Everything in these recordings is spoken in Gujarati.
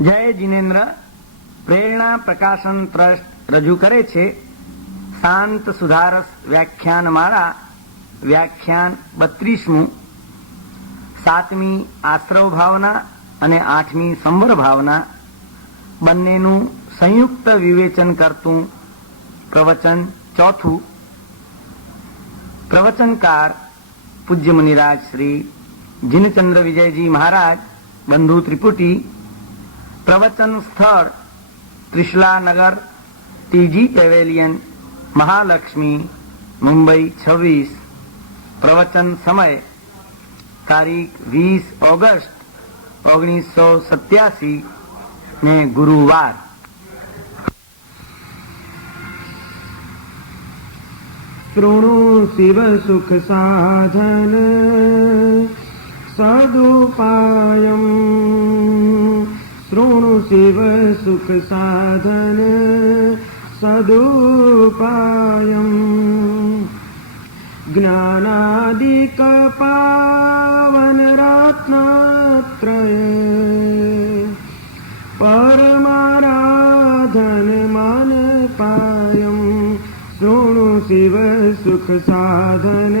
જય જિનેન્દ્ર પ્રેરણા પ્રકાશન ટ્રસ્ટ રજૂ કરે છે શાંત સુધારસ વ્યાખ્યાનમાળા વ્યાખ્યાન 32મું 7મી આશ્રવ ભાવના અને 8મી સંવર ભાવના બંનેનું સંયુક્ત વિવેચન કરતું પ્રવચન ચોથું. પ્રવચનકાર પૂજ્ય મુનિરાજ શ્રી જીનચંદ્ર વિજયજી મહારાજ બંધુ ત્રિપુટી. પ્રવચન સ્થળ ત્રિશલા નગર ટીજી પેવેલિયન મહાલક્ષ્મી મુંબઈ 26. પ્રવચન સમય તારીખ 20 ઓગસ્ટ 1987 ને ગુરુવાર. શૃણુ શિવ સુખ સાધન સદુપાયમ શૃણુ શિવ સુખ સાધન સદુપાયમ જ્ઞાનાદિક પાવન રત્નત્રય પરમારાધન મન પાયમ શૃણુ શિવ સુખ સાધન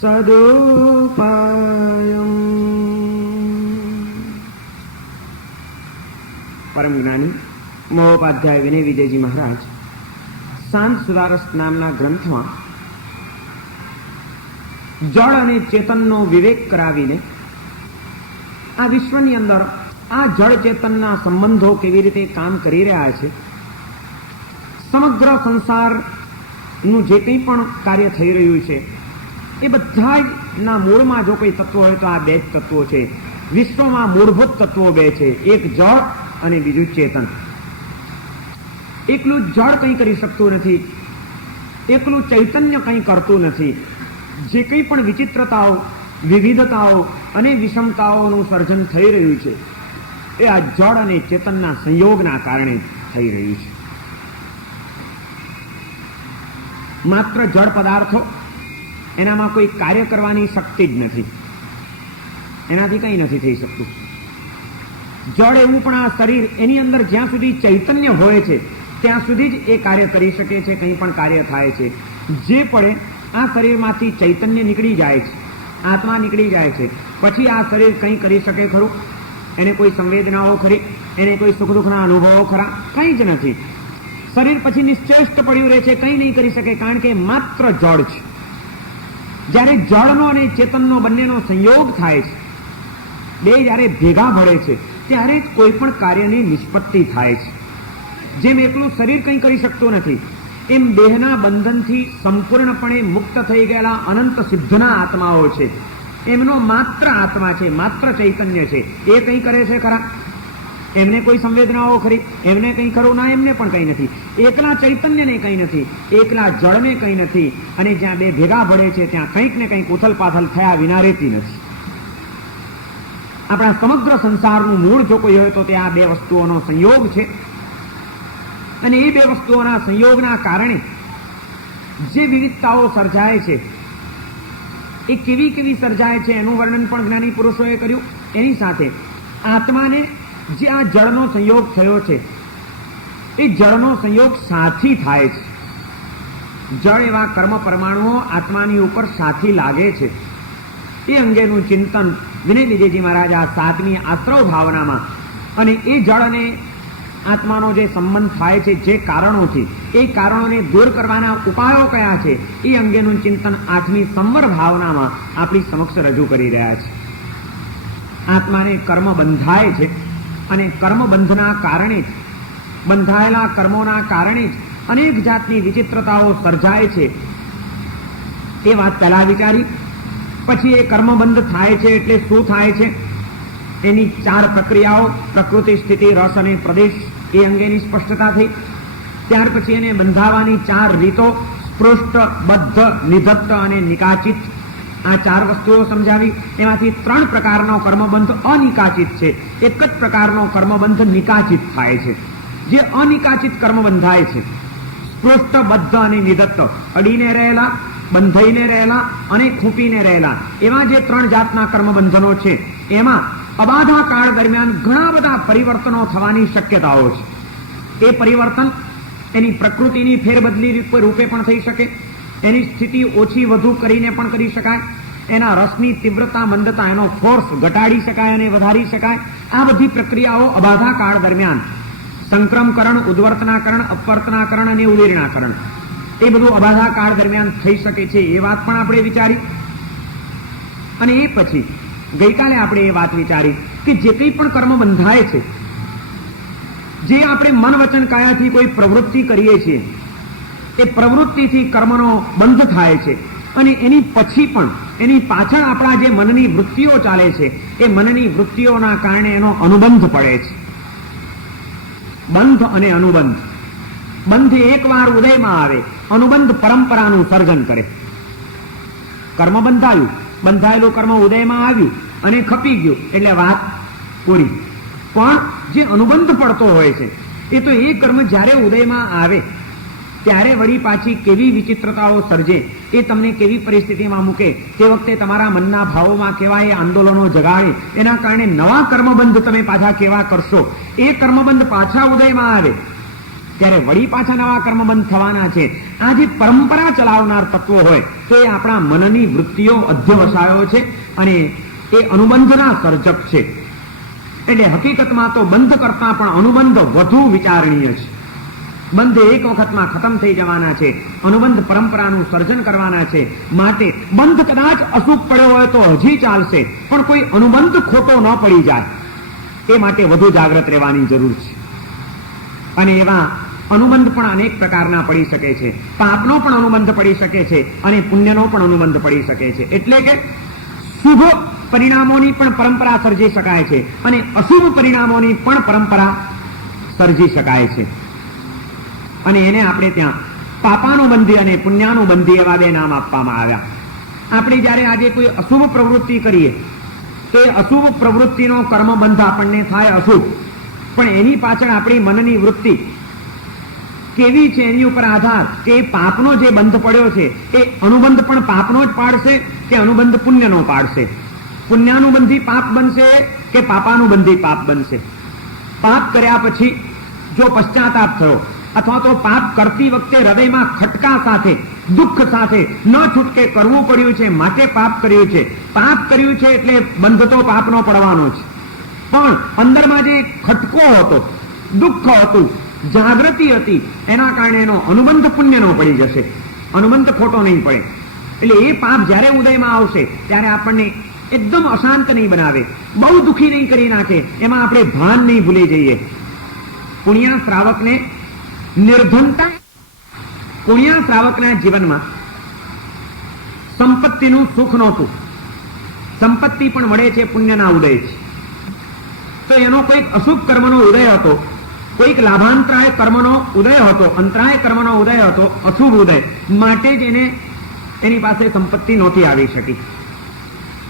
સદુપાયમ. પરમ જ્ઞાની મહોપાધ્યાય વિનય વિજયજી મહારાજ શાંત સુધારસ નામના ગ્રંથમાં જળ અને ચેતનનો વિવેક કરાવીને આ વિશ્વની અંદર આ જળ ચેતનના સંબંધો કેવી રીતે કામ કરી રહ્યા છે, સમગ્ર સંસારનું જે કંઈ પણ કાર્ય થઈ રહ્યું છે એ બધા ના મૂળમાં જો કોઈ તત્વો હોય તો આ બે જ તત્વો છે. વિશ્વમાં મૂળભૂત તત્વો બે છે, એક જળ અને બીજું ચેતન. એકલું જળ કંઈ કરી શકતું નથી, એકલું ચૈતન્ય કંઈ કરતું નથી. જે કંઈ પણ વિચિત્રતાઓ, વિવિધતાઓ અને વિષમતાઓનું સર્જન થઈ રહ્યું છે એ આ જળ અને ચેતનના સંયોગના કારણે થઈ રહ્યું છે. માત્ર જળ પદાર્થો, એનામાં કોઈ કાર્ય કરવાની શક્તિ જ નથી, એનાથી કંઈ નથી થઈ શકતું. જળ એવું પણ આ શરીર, એની અંદર જ્યાં સુધી ચૈતન્ય હોય છે ત્યાં સુધી જ એ કાર્ય કરી શકે છે, કંઈ પણ કાર્ય થાય છે. જે પડે આ શરીરમાંથી ચૈતન્ય નીકળી જાય છે, આત્મા નીકળી જાય છે, પછી આ શરીર કંઈ કરી શકે ખરું? એને કોઈ સંવેદનાઓ ખરી? એને કોઈ સુખ દુઃખના અનુભવો ખરા? કંઈ જ નથી. શરીર પછી નિશ્ચેષ્ટ પડ્યું રહે છે, કંઈ નહીં કરી શકે, કારણ કે માત્ર જળ છે. જ્યારે જળનો અને ચેતનનો બંનેનો સંયોગ થાય છે, બે જ્યારે ભેગા ભળે છે ત્યારે જ કોઈ પણ કાર્યની નિષ્પત્તિ થાય છે. જેમ એકલું શરીર કંઈ કરી શકતું નથી, એમ દેહના બંધનથી સંપૂર્ણપણે મુક્ત થઈ ગયેલા અનંત સિદ્ધના આત્માઓ છે, એમનો માત્ર આત્મા છે, માત્ર ચૈતન્ય છે, એ કંઈ કરે છે ખરા? એમને કોઈ સંવેદનાઓ ખરી? એમને કંઈ ખરું? ના, એમને પણ કંઈ નથી. એકલા ચૈતન્યને કંઈ નથી, એકલા જળને કંઈ નથી, અને જ્યાં બે ભેગા ભળે છે ત્યાં કંઈક ને કંઈક ઉથલ પાથલ થયા વિના રહેતી નથી. આપણા સમગ્ર સંસારનું મૂળ જો કોઈ હોય તો તે આ બે વસ્તુઓનો સંયોગ છે. અને એ બે વસ્તુઓના સંયોગના કારણે જે વિવિધતાઓ સર્જાય છે એ કેવી કેવી સર્જાય છે એનું વર્ણન પણ જ્ઞાની પુરુષોએ કર્યું. એની સાથે આત્માને જે આ જળનો સંયોગ થયો છે એ જળનો સંયોગ સાથી થાય છે. જળ એવા કર્મ પરમાણુઓ આત્માની ઉપર સાથી લાગે છે, એ અંગેનું ચિંતન વિનય વિજયજી મહારાજ આ 7મી આશ્રવ ભાવનામાં, અને એ જળ અને આત્માનો જે સંબંધ થાય છે જે કારણોથી, એ કારણોને દૂર કરવાના ઉપાયો કયા છે એ અંગેનું ચિંતન 8મી સંવર ભાવનામાં આપણી સમક્ષ રજૂ કરી રહ્યા છે. આત્માને કર્મ બંધાય છે અને કર્મ બંધના કારણે જ, બંધાયેલા કર્મોના કારણે જ અનેક જાતની વિચિત્રતાઓ સર્જાય છે. એ વાત પહેલા વિચારી. પછી એ કર્મબંધ થાય છે એટલે શું થાય છે એની 4 પ્રક્રિયાઓ, પ્રકૃતિ, સ્થિતિ, રસ અને પ્રદેશ, એ અંગેની સ્પષ્ટતા થઈ. ત્યાર પછી એને બંધાવાની 4 રીતો, સ્પૃષ્ટ, બદ્ધ, નિધત્ત અને નિકાચિત, આ 4 વસ્તુઓ સમજાવી. એમાંથી 3 પ્રકારનો કર્મબંધ અનિકાચિત છે, એક જ પ્રકારનો કર્મબંધ નિકાચિત થાય છે. જે અનિકાચિત કર્મ બંધાય છે, સ્પૃષ્ટ, બદ્ધ અને નિધત્ત, અડીને રહેલા, બંધાઈને રહેલા અને ખૂંપીને રહેલા, એવા જે 3 જાતના કર્મબંધનો છે એમાં અબાધા કાળ દરમિયાન ઘણા બધા પરિવર્તનો થવાની શક્યતાઓ છે. એ પરિવર્તન એની પ્રકૃતિની ફેરબદલી રૂપે પણ થઈ શકે, એની સ્થિતિ ઓછી વધુ કરીને પણ કરી શકાય, એના રસની તીવ્રતા મંદતા એનો ફોર્સ ઘટાડી શકાય અને વધારી શકાય. આ બધી પ્રક્રિયાઓ અબાધા કાળ દરમિયાન સંક્રમકરણ, ઉદ્વર્તનાકરણ, અપવર્તનાકરણ અને ઉદીર્ણાકરણ એ બધું અબાધા કાળ દરમિયાન થઈ શકે છે. એ વાત પણ આપણે વિચારી. અને એ પછી ગઈકાલે આપણે એ વાત વિચારી કે જે કંઈ પણ કર્મ બંધાય છે, જે આપણે મન વચન કાયાથી કોઈ પ્રવૃત્તિ કરીએ છીએ, એ પ્રવૃત્તિથી કર્મનો બંધ થાય છે. અને એની પછી પણ એની પાછળ આપણા જે મનની વૃત્તિઓ ચાલે છે, એ મનની વૃત્તિઓના કારણે એનો અનુબંધ પડે છે. બંધ અને અનુબંધ. બંધ એકવાર ઉદયમાં આવે, અનુબંધ પરંપરાનું સર્જન કરે. કર્મ બંધાયું, બંધાયેલું કર્મ ઉદયમાં આવ્યું અને ખપી ગયું એટલે વાત પૂરી. પણ જે અનુબંધ પડતો હોય છે, એ તો એ કર્મ જ્યારે ઉદયમાં આવે ત્યારે વળી પાછી કેવી વિચિત્રતાઓ સર્જે, એ તમને કેવી પરિસ્થિતિમાં મૂકે, તે વખતે તમારા મનના ભાવોમાં કેવા એ આંદોલનો જગાડે, એના કારણે નવા કર્મબંધ તમે પાછા કેવા કરશો. એ કર્મબંધ પાછા ઉદયમાં આવે ત્યારે વળી પાછા નવા કર્મબંધ થવાના છે. આ જે પરંપરા ચલાવનાર તત્વો હોય તો એ આપણા મનની વૃત્તિઓ અધ્યવસાયો છે અને એ અનુબંધના સર્જક છે. એટલે હકીકતમાં તો બંધ કરતા પણ અનુબંધ વધુ વિચારણીય છે. બંધ એક વખતમાં ખતમ થઈ જવાના છે, અનુબંધ પરંપરાનું સર્જન કરવાના છે. માટે બંધ કદાચ અશુભ પડ્યો હોય તો હજી ચાલશે, પણ કોઈ અનુબંધ ખોટો ન પડી જાય એ માટે વધુ જાગ્રત રહેવાની જરૂર છે. અને એવા અનુબંધ પણ અનેક પ્રકારના પડી શકે છે. પાપનો પણ અનુબંધ પડી શકે છે અને પુણ્યનો પણ અનુબંધ પડી શકે છે. એટલે કે શુભ પરિણામોની પણ પરંપરા સર્જી શકાય છે અને અશુભ પરિણામોની પણ પરંપરા સર્જી શકાય છે. અને એને આપણે ત્યાં પાપાનુબંધી અને પુણ્યાનુબંધી એવા બે નામ આપવામાં આવ્યા. આપણે જ્યારે આજે કોઈ અશુભ પ્રવૃત્તિ કરીએ તો એ અશુભ પ્રવૃત્તિનો કર્મબંધ આપણને થાય અશુભ, પણ એની પાછળ આપણી મનની વૃત્તિ કેવી છે એની ઉપર આધાર કે પાપનો જે બંધ પડ્યો છે એ અનુબંધ પણ પાપનો જ પાડશે કે અનુબંધ પુણ્યનો પાડશે. પુણ્યાનુબંધી પાપ બનશે કે પાપાનુબંધી પાપ બનશે. પાપ કર્યા પછી જો પશ્ચાતાપ થયો અથવા તો પાપ કરતી વખતે હૃદયમાં ખટકા સાથે, દુઃખ સાથે ન છૂટકે કરવું પડ્યું છે માટે પાપ કર્યું છે. પાપ કર્યું છે એટલે બંધ તો પાપનો પડવાનો છે, પણ અંદરમાં જે ખટકો હતો, દુઃખ હતું, જાગૃતિ હતી, એના કારણે એનો અનુબંધ પુણ્યનો પડી જશે, અનુબંધ ખોટો નહીં પડે. એટલે એ પાપ જ્યારે ઉદયમાં આવશે ત્યારે આપણને એકદમ અશાંત નહીં બનાવે, બહુ દુઃખી નહીં કરી નાખે, એમાં આપણે ભાન નહીં ભૂલી જઈએ. પુણ્યા શ્રાવકને નિર્ધનતા, પુણ્યા શ્રાવકના જીવનમાં સંપત્તિનું સુખ નહોતું. સંપત્તિ પણ મળે છે પુણ્યના ઉદય છે. તો એનો કોઈક અશુભ કર્મનો ઉદય હતો, કોઈક લાભાંતરાય કર્મનો ઉદય હતો, અંતરાય કર્મનો ઉદય હતો, અશુભ ઉદય, માટે જ એની પાસે સંપત્તિ નહોતી આવી શકી.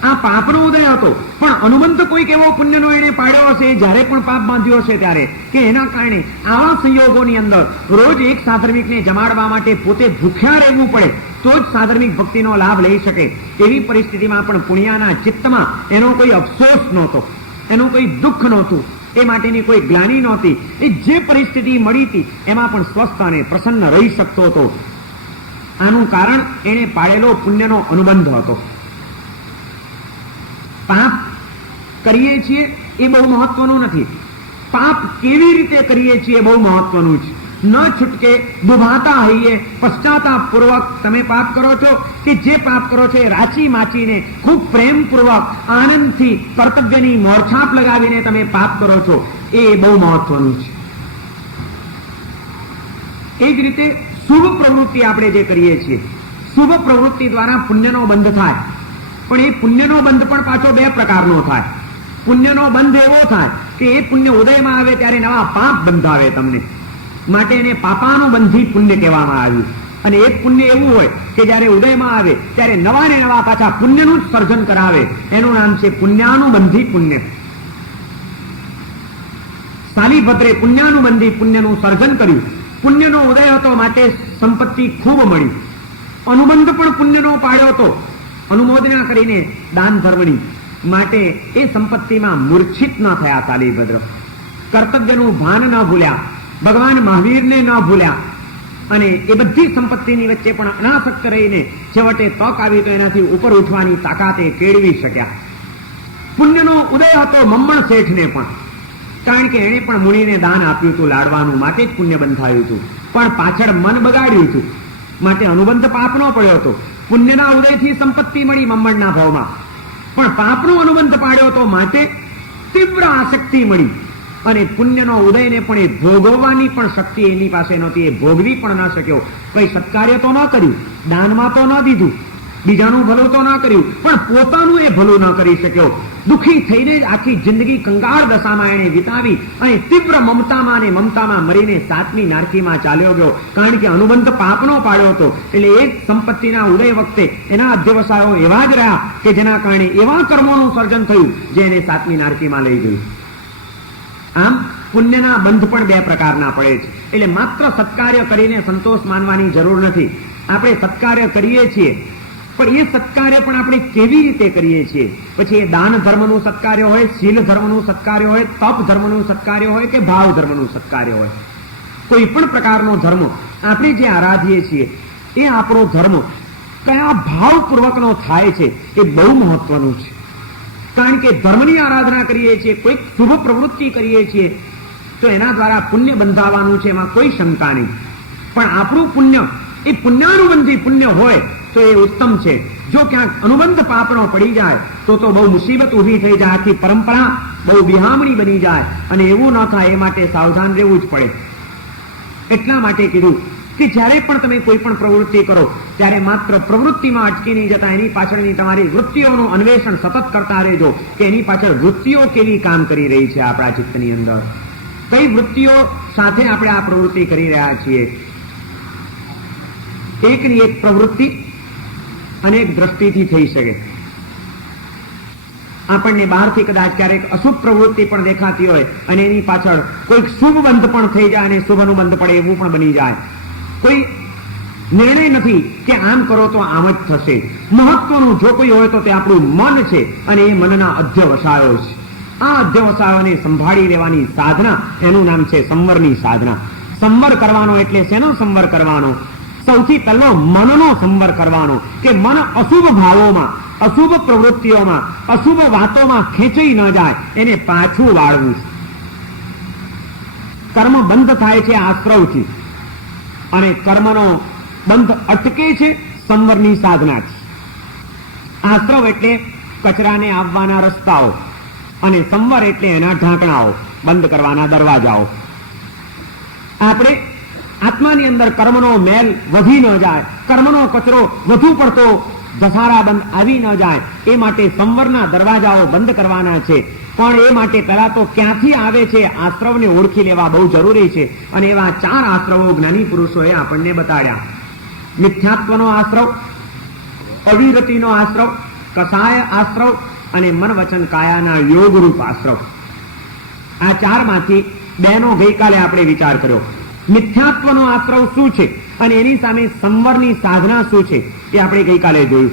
આ પાપનો ઉદય હતો, પણ અનુબંધ કોઈક એવો પુણ્યનો એને પાડ્યો હશે જ્યારે પણ પાપ બાંધ્યો હશે ત્યારે, કે એના કારણે આવા સંયોગોની અંદર રોજ એક સાધર્મિકને જમાડવા માટે પોતે ભૂખ્યા રહેવું પડે તો જ સાધર્મિક ભક્તિનો લાભ લઈ શકે. એવી પરિસ્થિતિમાં પણ પુણ્યાના ચિત્તમાં એનો કોઈ અફસોસ નહોતો, એનું કોઈ દુઃખ નહોતું, એ માટેની કોઈ ગ્લાનિ નહોતી. એ જે પરિસ્થિતિ મળી હતી એમાં પણ સ્વસ્થ અને પ્રસન્ન રહી શકતો હતો. આનું કારણ એને પાડેલો પુણ્યનો અનુબંધ હતો. પાપ કરીએ છીએ એ બહુ મહત્વનું નથી, પાપ કેવી રીતે કરીએ છીએ બહુ મહત્વનું છે. ન છૂટકે દુભાતા હૈયે પશ્ચાતાપ પૂર્વક તમે પાપ કરો છો, કે જે પાપ કરો છો એ રાચી માચીને ખૂબ પ્રેમપૂર્વક આનંદથી કર્તવ્યની મોરછાપ લગાવીને તમે પાપ કરો છો, એ બહુ મહત્વનું છે. એ જ રીતે શુભ પ્રવૃત્તિ આપણે જે કરીએ છીએ, શુભ પ્રવૃત્તિ દ્વારા પુણ્યનો બંધ થાય, પણ એ પુણ્યનો બંધ પણ પાછો બે પ્રકારનો થાય. પુણ્યનો બંધ એવો થાય કે એ પુણ્ય ઉદયમાં આવે ત્યારે નવા પાપ બંધાવે તમને, માટે એને પાપાનુબંધી પુણ્ય કહેવામાં આવ્યું. અને એક પુણ્ય એવું હોય કે જયારે ઉદયમાં આવે ત્યારે નવા ને નવા પાછા પુણ્યનું જ સર્જન કરાવે, એનું નામ છે પુણ્યાનુબંધી પુણ્ય. સાલીભદ્રે પુણ્યાનુબંધી પુણ્યનું સર્જન કર્યું. પુણ્યનો ઉદય હતો માટે સંપત્તિ ખૂબ મળી, અનુબંધ પણ પુણ્યનો પાડ્યો હતો, અનુમોદના કરીને દાન ધર્મની, માટે એ સંપત્તિમાં મૂર્છિત ન થયા શાલિભદ્ર. કર્તવ્યનું ભાન ન ભૂલ્યા, ભગવાન મહાવીરને ન ભૂલ્યા, અને એ બધી સંપત્તિની વચ્ચે પણ અનાસક્ત રહીને છેવટે તક આવી તો એનાથી ઉપર ઉઠવાની તાકાતે કેળવી શક્યા. પુણ્યનો ઉદય હતો મમ્મણ શેઠને પણ, કારણ કે એણે પણ મુનિને દાન આપ્યું હતું લાડવાનું, માટે જ પુણ્ય બંધાયું હતું, પણ પાછળ મન બગાડ્યું હતું, માટે અનુબંધ પાપનો પડ્યો હતો. પુણ્યના ઉદયથી સંપત્તિ મળી મમ્મણના ભાવમાં, પણ પાપનો અનુબંધ પાડ્યો હતો, માટે તીવ્ર આસક્તિ મળી. અને પુણ્યનો ઉદયને પણ એ ભોગવવાની પણ શક્તિ એની પાસે નહોતી, એ ભોગવી પણ ન શક્યો. કઈ સત્કાર્ય તો ન કર્યું, દાનમાં તો ન દીધું, બીજાનું ભલું તો ન કર્યું, પણ પોતાનું એ ભલું ન કરી શક્યો. દુઃખી થઈને જ આખી જિંદગી કંગાળ દશામાં એણે વિતાવી અને તીવ્ર મમતામાં અને મમતામાં મરીને 7મી નારકીમાં ચાલ્યો ગયો, કારણ કે અનુબંધ પાપનો પાડ્યો હતો. એટલે એ સંપત્તિના ઉદય વખતે એના અધ્યવસાયો એવા જ રહ્યા કે જેના કારણે એવા કર્મોનું સર્જન થયું જે એને 7મી નારકીમાં લઈ ગયું. આમ પુણ્યના બંધ પણ 2 પ્રકારના પડે છે. એટલે માત્ર સત્કાર્ય કરીને સંતોષ માનવાની જરૂર નથી. આપણે સત્કાર્ય કરીએ છીએ, પણ એ સત્કાર્ય પણ આપણે કેવી રીતે કરીએ છીએ? પછી એ દાન ધર્મનું સત્કાર્ય હોય, શીલ ધર્મનું સત્કાર્ય હોય, તપ ધર્મનું સત્કાર્ય હોય કે ભાવ ધર્મનું સત્કાર્ય હોય, કોઈ પણ પ્રકારનો ધર્મ આપણે જે આરાધીએ છીએ એ આપણો ધર્મ કયા ભાવપૂર્વકનો થાય છે એ બહુ મહત્વનું છે. કારણ કે ધર્મની આરાધના કરીએ છીએ, કોઈક શુભ પ્રવૃત્તિ કરીએ છીએ તો એના દ્વારા પુણ્ય બંધાવવાનું છે, એમાં કોઈ શંકા નહીં. પણ આપણું પુણ્ય એ પુણ્યાનુબંધી પુણ્ય હોય તો એ ઉત્તમ છે. જો ક્યાંક અનુબંધ પાપનો પડી જાય તો બહુ મુસીબત ઊભી થઈ જાય, આખી પરંપરા બહુ બિહામણી બની જાય, અને એવું ન થાય એ માટે સાવધાન રહેવું જ પડે. એટલા માટે કીધું કે જ્યારે પણ તમે કોઈ પણ પ્રવૃત્તિ કરો ત્યારે માત્ર પ્રવૃત્તિમાં અટકી નહીં જતા, એની પાછળની તમારી વૃત્તિઓનું અન્વેષણ સતત કરતા રહેજો કે એની પાછળ વૃત્તિઓ કેવી કામ કરી રહી છે આપણા ચિત્તની અંદર, કઈ વૃત્તિઓ સાથે આપણે આ પ્રવૃત્તિ કરી રહ્યા છીએ. એકની એક પ્રવૃત્તિ અનેક દ્રષ્ટિથી થઈ શકે. આપણને બહારથી કદાચ ક્યારેક અશુભ પ્રવૃત્તિ પણ દેખાતી હોય અને એની પાછળ કોઈક શુભ બંધ પણ થઈ જાય અને શુભ અનુબંધ પડે એવું પણ બની જાય. કોઈ નિર્ણય નથી કે આમ કરો તો આમ જ થશે. મહત્વનું જો કોઈ હોય તો તે આપણું મન છે, અને એ મનના અધ્યવસાયો છે. આ અધ્યવસાયોને સંભાળી લેવાની સાધના, એનું નામ છે સંવરની સાધના. સંવર કરવાનો એટલે શેનો સંવર કરવાનો? સૌથી પહેલો મનનો સંવર કરવાનો, કે મન અશુભ ભાવોમાં, અશુભ પ્રવૃત્તિઓમાં, અશુભ વાતોમાં ખેંચાઈ ન જાય, એને પાછું વાળવું. કર્મ બંધ થાય છે આશ્રવથી, અને કર્મનો બંધ અટકે છે સંવરની સાધનાથી. આશ્રવ એટલે કચરાને આવવાના રસ્તાઓ, અને સંવર એટલે એના ઢાંકણાઓ, બંધ કરવાના દરવાજાઓ. આપણે આત્માની અંદર કર્મનો મેલ વધી ન જાય, કર્મનો કચરો વધુ પડતો ધસારાબંધ આવી ન જાય, એ માટે સંવરના દરવાજાઓ બંધ કરવાના છે. પણ એ માટે પહેલા તો ક્યાંથી આવે છે આશ્રવને ઓળખી લેવા બહુ જરૂરી છે. અને એવા 4 આશ્રવો જ્ઞાની પુરુષોએ આપણને બતાડ્યા. મિથ્યાત્વનો આશ્રવ, અવિરતિનો આશ્રવ, કસાય આશ્રવ અને મન વચન કાયાના યોગરૂપ આશ્રવ. આ 4માંથી 2નો ગઈકાલે આપણે વિચાર કર્યો. મિથ્યાત્વનો આશ્રવ શું છે અને એની સામે સંવરની સાધના શું છે એ આપણે ગઈકાલે જોયું.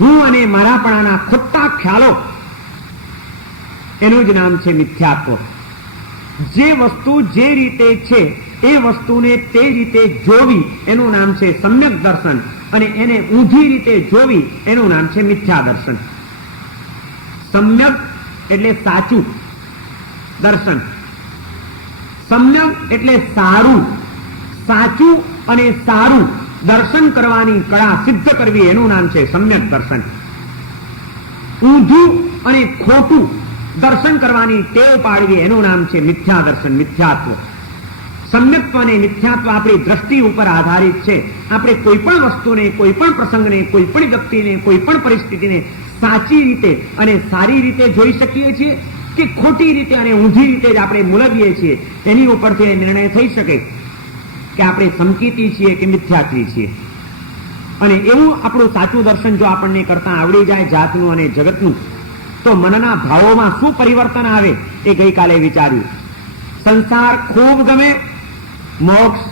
હું અને મારાપણાના ખોટા ખ્યાલો, એનું જ નામ છે મિથ્યાત્વ. જે વસ્તુ જે રીતે છે એ વસ્તુને તે રીતે જોવી એનું નામ છે સમ્યક દર્શન, અને એને ઊંધી રીતે જોવી એનું નામ છે મિથ્યા દર્શન. સમ્યક એટલે સાચું દર્શન, સમ્યક એટલે સારું, સાચું અને સારું દર્શન કરવાની કળા સિદ્ધ કરવી એનું નામ છે સમ્યક દર્શન. ઊંધું અને ખોટું દર્શન કરવાની ટેવ પાડવી એનું નામ છે મિથ્યા દર્શન, મિથ્યાત્વ. સમ્યક્ત્વ અને મિથ્યાત્વ આપણી દ્રષ્ટિ ઉપર આધારિત છે. આપણે કોઈ પણ વસ્તુને, કોઈ પણ પ્રસંગને, કોઈ પણ વ્યક્તિને, કોઈ પણ પરિસ્થિતિને સાચી રીતે અને સારી રીતે જોઈ શકીએ છીએ કે ખોટી રીતે અને ઊંધી રીતે જ આપણે મૂલવીએ છીએ, એની ઉપરથી નિર્ણય થઈ શકે કે આપણે સમકીતી છીએ કે મિથ્યાત્વી છીએ. અને એવું આપણું સાચું દર્શન જો આપણને કરતા આવડી જાય જાતનું અને જગતનું, તો મનના ભાવોમાં શું પરિવર્તન આવે એ ગઈકાલે વિચાર્યું. સંસાર ખૂબ ગમે, મોક્ષ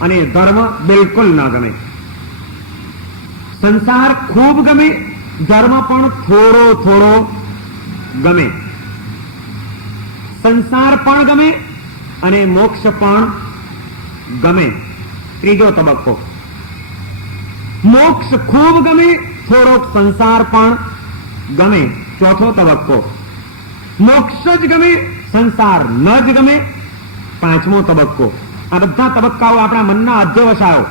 અને ધર્મ બિલકુલ ન ગમે. સંસાર ખૂબ ગમે ધર્મ પણ થોડો થોડો ગમે, સંસાર પણ ગમે અને મોક્ષ પણ ગમે. ત્રીજો તબક્કો. મોક્ષ ખૂબ ગમે, થોડોક સંસાર પણ ગમે. ચોથો તબક્કો. મોક્ષ જ ગમે, સંસાર ન જ ગમે. પાંચમો તબક્કો. આ બધા તબક્કાઓ આપણા મનના અધ્યવસાયો.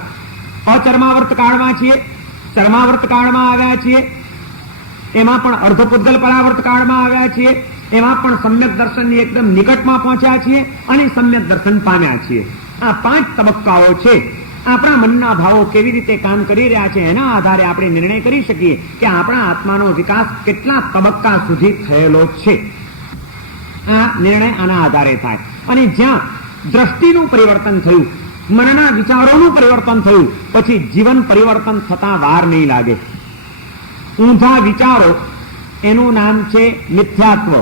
અચર્માવર્ત કાળમાં છીએ, ચર્માવર્ત કાળમાં આવ્યા છીએ, એમાં પણ અર્ધપુદ્ગલ પરાવર્ત કાળમાં આવ્યા છીએ, એમાં પણ સમ્યક દર્શનની એકદમ નિકટમાં પહોંચ્યા છીએ અને સમ્યક દર્શન પામ્યા છીએ. આ 5 તબક્કાઓ છે. આપણા મનના ભાવો કેવી રીતે કામ કરી રહ્યા છે એના આધારે આપણે નિર્ણય કરી શકીએ કે આપણા આત્માનો વિકાસ કેટલા તબક્કા સુધી થયેલો છે. આ નિર્ણય આના આધારે થાય. અને જ્યાં દ્રષ્ટિનું પરિવર્તન થયું, મનના વિચારોનું પરિવર્તન થયું, પછી જીવન પરિવર્તન થતા વાર નહીં લાગે. ઊંધા વિચારો એનું નામ છે મિથ્યાત્વ,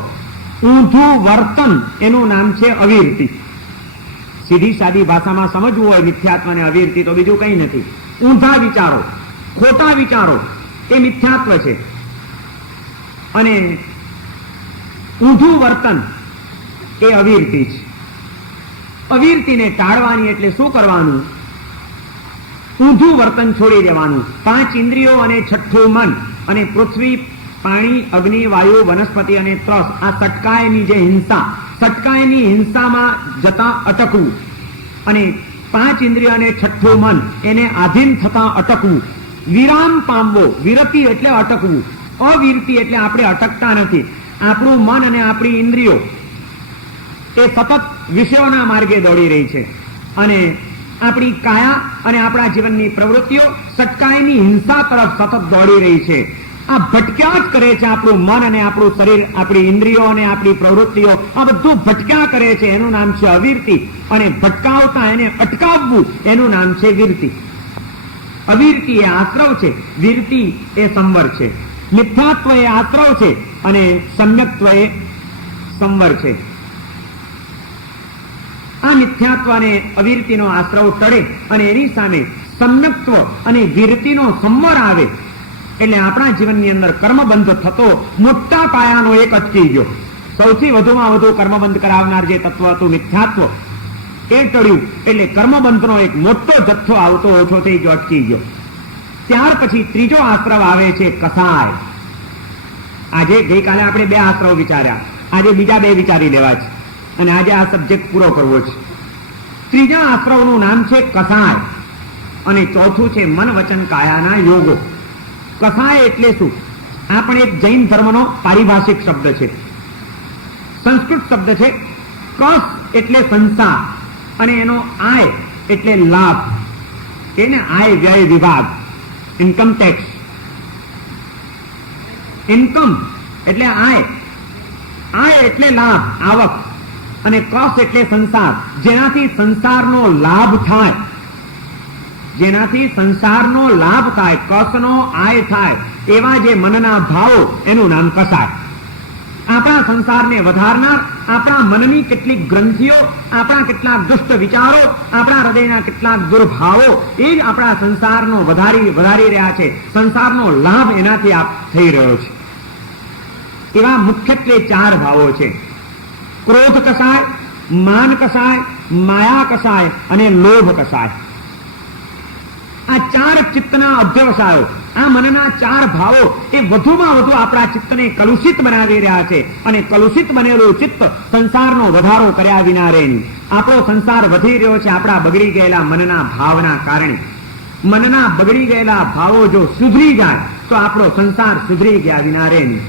ઊંધું વર્તન એનું નામ છે અવિરતિ. સીધી સાદી ભાષામાં સમજવું હોય મિથ્યાત્વ અને અવિરતિ તો બીજું કંઈ નથી. ઊંધા વિચારો, ખોટા વિચારો એ મિથ્યાત્વ છે અને ઊંધું વર્તન એ અવિરતિ છે. અવિરતિને ટાળવાની એટલે શું કરવાનું? ઊંધું વર્તન છોડી દેવાનું. 5 ઇન્દ્રિયો અને 6ઠું મન અને પૃથ્વી, પાણી, અગ્નિ, વાયુ, વનસ્પતિ અને ત્રસ, આ સટકાયની જે હિંસા, સટકાયની હિંસામાં જતા અટકવું અને 5 ઇન્દ્રિયો અને 6ઠું મન એને આધીન થતા અટકવું. વિરામ પામવો, વિરતિ એટલે અટકવું, અવિરતિ એટલે આપણે અટકતા નથી. આપણું મન અને આપણી ઇન્દ્રિયો એ સતત વિષયોના માર્ગે દોડી રહી છે અને આપણી કાયા અને આપણા જીવનની પ્રવૃત્તિઓ સટકાયની હિંસા તરફ સતત દોડી રહી છે. આ ભટક્યા જ કરે છે. આપણું મન અને આપણું શરીર, આપણી ઇન્દ્રિયો અને આપણી પ્રવૃત્તિઓ આ બધું ભટક્યા કરે છે. એનું નામ છે અવિરતિ. અને ભટકાવતા એને અટકાવવું એનું નામ છે વિરતિ. અવિરતિ એ આશ્રવ છે, વિરતિ એ સંવર છે. મિથ્યાત્વ એ આશ્રવ છે અને સમ્યક્ત્વ એ સંવર છે. આ મિથ્યાત્વ અને અવિરતિનો આશ્રવ ટળે અને એની સામે સમ્યક્ત્વ અને વિરતિનો સંવર આવે એટલે આપણા જીવનની અંદર કર્મબંધ થતો મોટા પાયાનો એક અટકી ગયો. સૌથી વધુમાં વધુ કર્મબંધ કરાવનાર જે તત્વ હતું મિથ્યાત્વ, એ ટળ્યું એટલે કર્મબંધનો એક મોટો જથ્થો આવતો ઓછો થઈ ગયો, અટકી ગયો. ત્યાર પછી ત્રીજો આશ્રવ આવે છે કસાય. આજે ગઈકાલે આપણે 2 આશ્રવ વિચાર્યા, આજે બીજા 2 વિચારી લેવા છે અને આજે આ સબ્જેક્ટ પૂરો કરવો છે. ત્રીજા આશ્રવનું નામ છે કસાય અને ચોથું છે મન વચન કાયાના યોગો. કસાય એટલે શું? આ પણ એક જૈન ધર્મનો પારિભાષિક શબ્દ છે, સંસ્કૃત શબ્દ છે. કસ એટલે સંસાર અને એનો આય એટલે લાભ, એને આય વ્યય વિભાગ, ઇન્કમ ટેક્સ. ઇન્કમ એટલે આય, આય એટલે લાભ, આવક, અને કસ એટલે સંસાર, જેનાથી સંસારનો લાભ થાય, જેનાથી સંસારનો લાભ થાય, કસનો આય થાય, એવા જે મનના ભાવો એનું નામ કસાય. આપણા સંસારને વધારનાર આપણા મનની કેટલીક ગ્રંથિઓ, આપણા કેટલાક દુષ્ટ વિચારો, આપણા હૃદયના કેટલાક દુર્ભાવો એ જ આપણા સંસારનો વધારી રહ્યા છે. સંસારનો લાભ એનાથી થઈ રહ્યો છે. એવા મુખ્યત્વે 4 ભાવો છે: ક્રોધ કસાય, માન કસાય, માયા કસાય અને લોભ કસાય. આ 4 ચિત્તના અધ્યવસાયો, આ મનના 4 ભાવો એ વધુમાં વધુ આપણા ચિત્તને કલુષિત બનાવી રહ્યા છે અને કલુષિત બનેલું ચિત્ત સંસારનો વધારો કર્યા વિના રહે નહીં. આપણો સંસાર વધી રહ્યો છે આપણા બગડી ગયેલા મનના ભાવના કારણે. મનના બગડી ગયેલા ભાવો જો સુધરી જાય તો આપણો સંસાર સુધરી ગયા વિના રહે નહીં.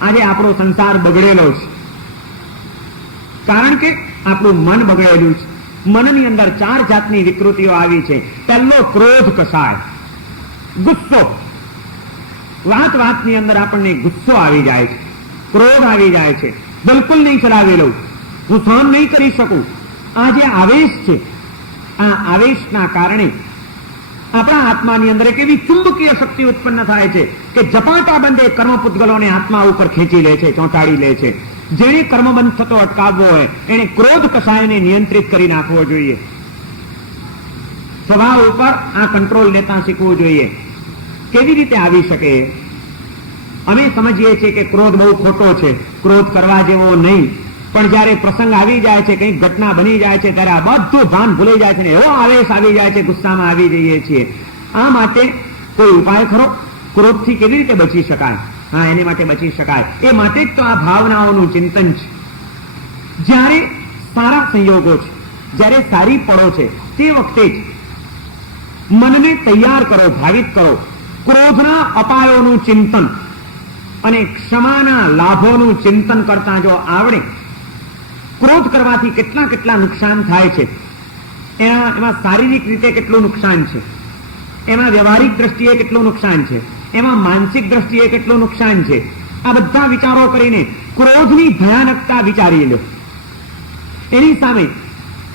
આજે આપણો સંસાર બગડેલો છે કારણ કે આપણું મન બગડેલું છે. મનની અંદર 4 જાતની વિકૃતિઓ આવી છે. પહેલો ક્રોધ કસાય, ગુસ્સો. વાત વાતની અંદર આપણને ગુસ્સો આવી જાય છે, ક્રોધ આવી જાય છે. બિલકુલ નહીં ચલાવી લઉં, હું સહન નહીં કરી શકું. આ જે આવેશ છે, આ આવેશના કારણે આપણા આત્માની અંદર એક એવી ચુંબકીય શક્તિ ઉત્પન્ન થાય છે કે ઝપાટા બંધે કર્મપુદ્ગલોને આત્મા ઉપર ખેંચી લે છે, ચોંટાડી લે છે. જેણે કર્મબંધ થતો અટકાવવો હોય એને ક્રોધ કસાયને નિયંત્રિત કરી નાખવો જોઈએ. સ્વભાવ ઉપર આ કંટ્રોલ લેતા શીખવું જોઈએ. કેવી રીતે આવી શકે? અમે સમજીએ છીએ કે ક્રોધ બહુ ખોટો છે, ક્રોધ કરવા જેવો નહીં, પણ જ્યારે પ્રસંગ આવી જાય છે, કંઈક ઘટના બની જાય છે, ત્યારે આ બધું ભાન ભૂલી જાય છે ને એવો આવેશ આવી જાય છે, ગુસ્સામાં આવી જઈએ છીએ. આ માટે કોઈ ઉપાય ખરો? ક્રોધથી કેવી રીતે બચી શકાય? હા, એની માટે બચી શકાય. એ માટે જ તો આ ભાવનાઓનું ચિંતન છે. જ્યારે સારા સંયોગો છે, જ્યારે સારી પળો છે, તે વખતે જ મનને તૈયાર કરો, ભાવિત કરો. ક્રોધના અપાયોનું ચિંતન અને ક્ષમાના લાભોનું ચિંતન કરતા જો આવડે, ક્રોધ કરવાથી કેટલા કેટલા નુકસાન થાય છે, એમાં શારીરિક રીતે કેટલું નુકસાન છે, એમાં વ્યવહારિક દ્રષ્ટિએ કેટલું નુકસાન છે, એમાં માનસિક દ્રષ્ટિએ કેટલું નુકસાન છે, આ બધા વિચારો કરીને ક્રોધની ભયાનકતા વિચારી લો. એની સામે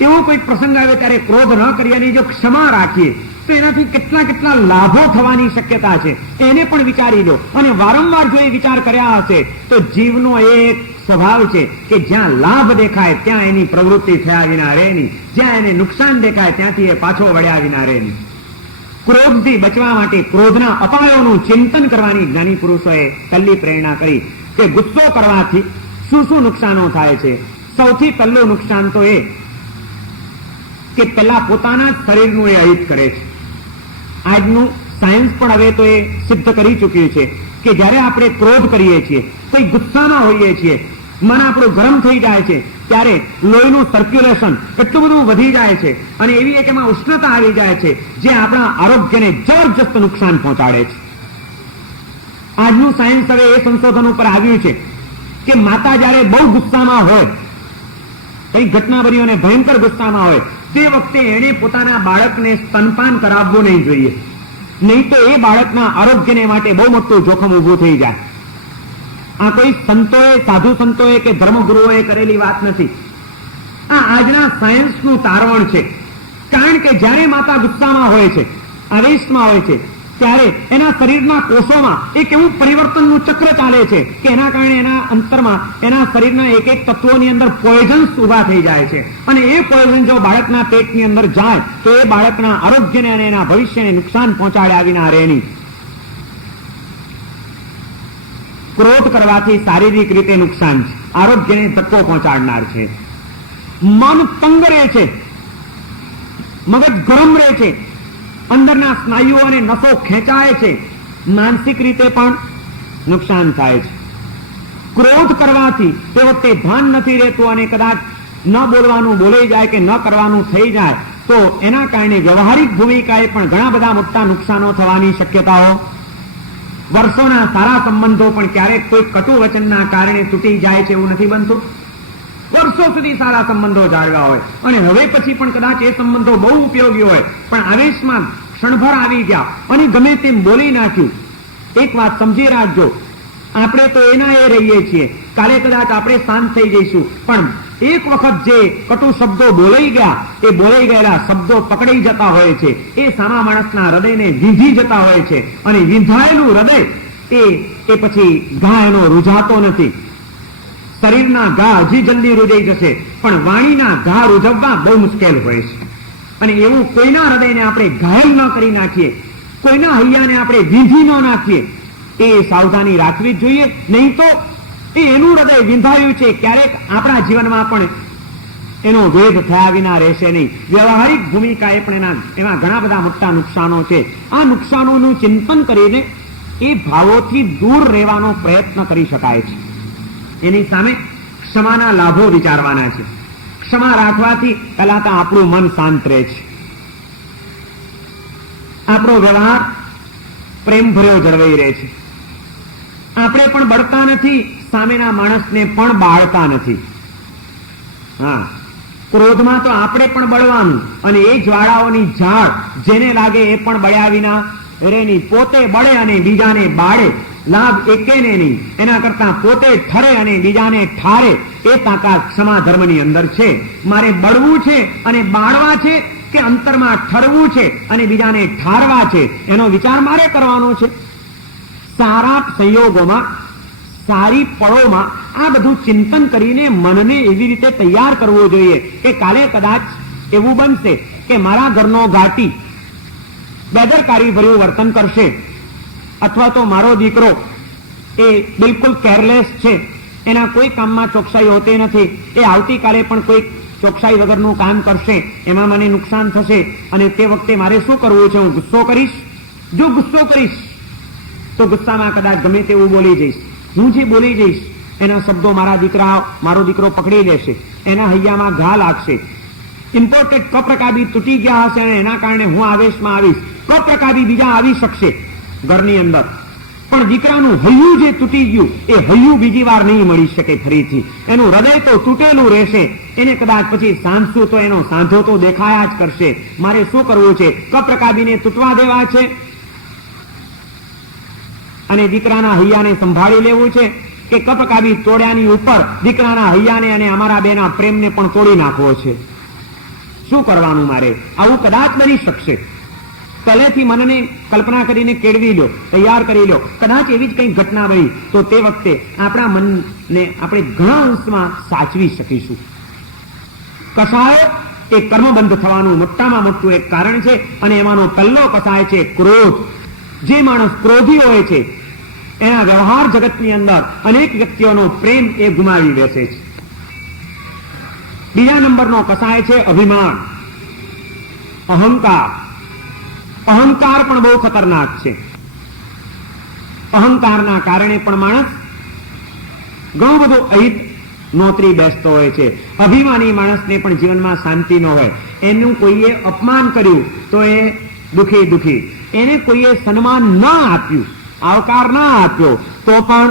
એવો કોઈ પ્રસંગ આવે ત્યારે ક્રોધ ન કરી અને જો ક્ષમા રાખીએ તો એનાથી કેટલા કેટલા લાભો થવાની શક્યતા છે, એને પણ વિચારી લો. અને વારંવાર જો એ વિચાર કર્યા હશે તો જીવનો એક સ્વભાવ છે કે જ્યાં લાભ દેખાય ત્યાં એની પ્રવૃત્તિ થયા વિના રહે નહીં, જ્યાં એને નુકસાન દેખાય ત્યાંથી એ પાછો વળ્યા વિના રહે નહીં. ક્રોધથી બચવા માટે ક્રોધના અપાયોનું ચિંતન કરવાની જ્ઞાની પુરુષોએ તલ્લી પ્રેરણા કરી કે ગુસ્સો કરવાથી શું શું નુકસાનો થાય છે. સૌથી પહેલું નુકસાન તો એ કે પેલા પોતાના શરીરનું એ અહિત કરે છે. આજનું સાયન્સ પણ હવે તો એ સિદ્ધ કરી ચૂક્યું છે કે જ્યારે આપણે ક્રોધ કરીએ છીએ, કોઈ ગુસ્સામાં હોઈએ છીએ, મન આપણું ગરમ થઈ જાય છે, ત્યારે લોહીનું સર્ક્યુલેશન એટલું બધું વધી જાય છે અને એવી એક એમાં ઉષ્ણતા આવી જાય છે જે આપણા આરોગ્યને જબરજસ્ત નુકસાન પહોંચાડે છે. આજનું સાયન્સ હવે એ સંશોધન ઉપર આવ્યું છે કે માતા જ્યારે બહુ ગુસ્સામાં હોય, કઈ ઘટના બની અને ભયંકર ગુસ્સામાં હોય, તે વખતે એણે પોતાના બાળકને સ્તનપાન કરાવવું નહીં જોઈએ, નહીં તો એ બાળકના આરોગ્યને માટે બહુ મોટું જોખમ ઊભું થઈ જાય. આ કોઈ સંતોએ, સાધુ સંતોએ કે ધર્મગુરુઓએ કરેલી વાત નથી. આ આજના સાયન્સનું તારવણ છે. કારણ કે જ્યારે માતા ગુસ્સામાં હોય છે, આવેશમાં હોય છે, ત્યારે એના શરીરના કોષોમાં એક એવું પરિવર્તનનું ચક્ર ચાલે છે કે એના કારણે એના અંતરમાં એના શરીરના એક એક તત્વોની અંદર પોઈઝન્સ ઉભા થઈ જાય છે અને એ પોઈઝન જો બાળકના પેટની અંદર જાય તો એ બાળકના આરોગ્યને અને એના ભવિષ્યને નુકસાન પહોંચાડ્યા વિના રહે નહીં. ક્રોધ કરવાથી શારીરિક રીતે નુકસાન છે, આરોગ્યને ધક્કો પહોંચાડનાર છે. મન તંગ રહે છે, મગજ ગરમ રહે છે, અંદરના સ્નાયુઓ અને નસો ખેંચાય છે, માનસિક રીતે પણ નુકસાન થાય છે. ક્રોધ કરવાથી તે વખતે ભાન નથી રહેતું અને કદાચ ન બોલવાનું બોલાઈ જાય કે ન કરવાનું થઈ જાય તો એના કારણે વ્યવહારિક ભૂમિકાએ પણ ઘણા બધા મોટા નુકસાનો થવાની શક્યતાઓ. વર્ષોના સારા સંબંધો પણ ક્યારેક કોઈ કટુ વચનના કારણે તૂટી જાય છે એવું નથી બનતું. વર્ષો સુધી સારા સંબંધો જાળવ્યા હોય અને હવે પછી પણ કદાચ એ સંબંધો બહુ ઉપયોગી હોય, પણ આવેશમાં ક્ષણભર આવી ગયા અને ગમે તેમ બોલી નાખ્યું. એક વાત સમજી રાખજો, આપણે તો એના એ રહીએ છીએ, કાલે કદાચ આપણે શાંત થઈ જઈશું, પણ એક વખત જે કટુ શબ્દો બોલાઈ ગયા, એ બોલાઈ ગયેલા શબ્દો પકડાઈ જતા હોય છે, એ સામા માણસના હૃદયને વીંધી જતા હોય છે અને વીંધાયેલું હૃદય એ પછી ઘા એનો રૂઝાતો નથી. શરીરના ઘા હજી જલ્દી રૂજાઈ જશે, પણ વાણીના ઘા રૂઝવવા બહુ મુશ્કેલ હોય છે. અને એવું કોઈના હૃદયને આપણે ઘાયલ ન કરી નાખીએ, કોઈના હૈયાને આપણે વીંધી ન નાખીએ, એ સાવધાની રાખવી જ જોઈએ. નહીં તો એનું હૃદય વિંધાયું છે, ક્યારેક આપણા જીવનમાં પણ એનો વેગ થયા વિના રહેશે નહીં. વ્યવહારિક ભૂમિકાએ પણ એમાં ઘણા બધા મોટા નુકસાનો છે. આ નુકસાનોનું ચિંતન કરીને એ ભાવોથી દૂર રહેવાનો પ્રયત્ન કરી શકાય છે. એની સામે ક્ષમાના લાભો વિચારવાના છે. ક્ષમા રાખવાથી પહેલા તો આપણું મન શાંત રહે છે, આપણો વ્યવહાર પ્રેમ ભર્યો જળવાઈ રહે છે, આપણે પણ બળતા નથી, સામેના માણસને પણ બાળતા નથી. હા, ક્રોધમાં તો આપણે પણ બળવાનું અને એ જ્વાળાઓની ઝાડ જેને લાગે એ પણ બળ્યા વિના રહે નહીં. પોતે બળે અને બીજાને બાળે, લાભ એકેને નહીં. એના કરતા પોતે ઠરે અને બીજાને ઠારે, એ તાકાત ક્ષમા ધર્મની અંદર છે. મારે બળવું છે અને બાળવા છે કે અંતરમાં ઠરવું છે અને બીજાને ઠારવા છે, એનો વિચાર મારે કરવાનો છે. સારા સંયોગોમાં, સારી પળોમાં આ બધું ચિંતન કરીને મનને એવી રીતે તૈયાર કરવું જોઈએ કે કાલે કદાચ એવું બનશે કે મારા ઘરનો ઘાટી બેદરકારી ભર્યું વર્તન કરશે, અથવા તો મારો દીકરો એ બિલકુલ કેરલેસ છે, એના કોઈ કામમાં ચોકસાઈ હોતી નથી, એ આવતીકાલે પણ કોઈ ચોકસાઈ વગરનું કામ કરશે, એમાં મને નુકસાન થશે અને તે વખતે મારે શું કરવું છે? હું ગુસ્સો કરીશ? જો ગુસ્સો કરીશ તો ગુસ્સામાં કદાચ ગમે તેવું બોલી જઈશ. હું જે બોલી જઈશ એના શબ્દો મારો દીકરો પકડી લેશે, એના હૈયામાં ઘા લાગશે. ઇમ્પોર્ટેડ કપ્રકાબી તૂટી ગયા હશે અને એના કારણે હું આવેશમાં આવીશ. કપ્રકાબી બીજા આવી શકશે ઘરની અંદર, પણ દીકરાનું હૈયું જે તૂટી ગયું એ હૈયું બીજી વાર નહીં મળી શકે ફરીથી. એનું હૃદય તો તૂટેલું રહેશે, એને કદાચ પછી સાંધશું તો એનો સાંધો તો દેખાયા જ કરશે. મારે શું કરવું છે? કપ્રકાબીને તૂટવા દેવા છે અને દીકરાના હૈયાને સંભાળી લેવું છે, કે કપ્રકાબી તોડ્યાની ઉપર દીકરાના હૈયાને અને અમારા બેના પ્રેમને પણ તોડી નાખવો છે? શું કરવાનું મારે? આવું કદાચ બની શકશે. પહેલેથી મનને કલ્પના કરીને કેળવી લો, તૈયાર કરી લો. કદાચ એવી જ કંઈક ઘટના બની તો તે વખતે આપણા મનને આપણે ઘણા અંશમાં સાચવી શકીશું. કસાયો એ કર્મબંધ થવાનું મોટામાં મોટું એક કારણ છે અને એમાંનો પહેલો કસાય છે ક્રોધ. જે માણસ ક્રોધી હોય છે એના વ્યવહાર જગતની અંદર અનેક વ્યક્તિઓનો પ્રેમ એ ગુમાવી બેસે છે. બીજા નંબરનો કસાય છે અભિમાન, અહંકાર. અહંકાર પણ બહુ ખતરનાક છે. અહંકારના કારણે પણ માણસ ઘણું બધું અહિત નોતરી બેસતો હોય છે. અભિમાની માણસને પણ જીવનમાં શાંતિ ન હોય. એનું કોઈએ અપમાન કર્યું તો એ દુખી, એને કોઈએ સન્માન ન આપ્યું, આવકાર ના આપ્યો તો પણ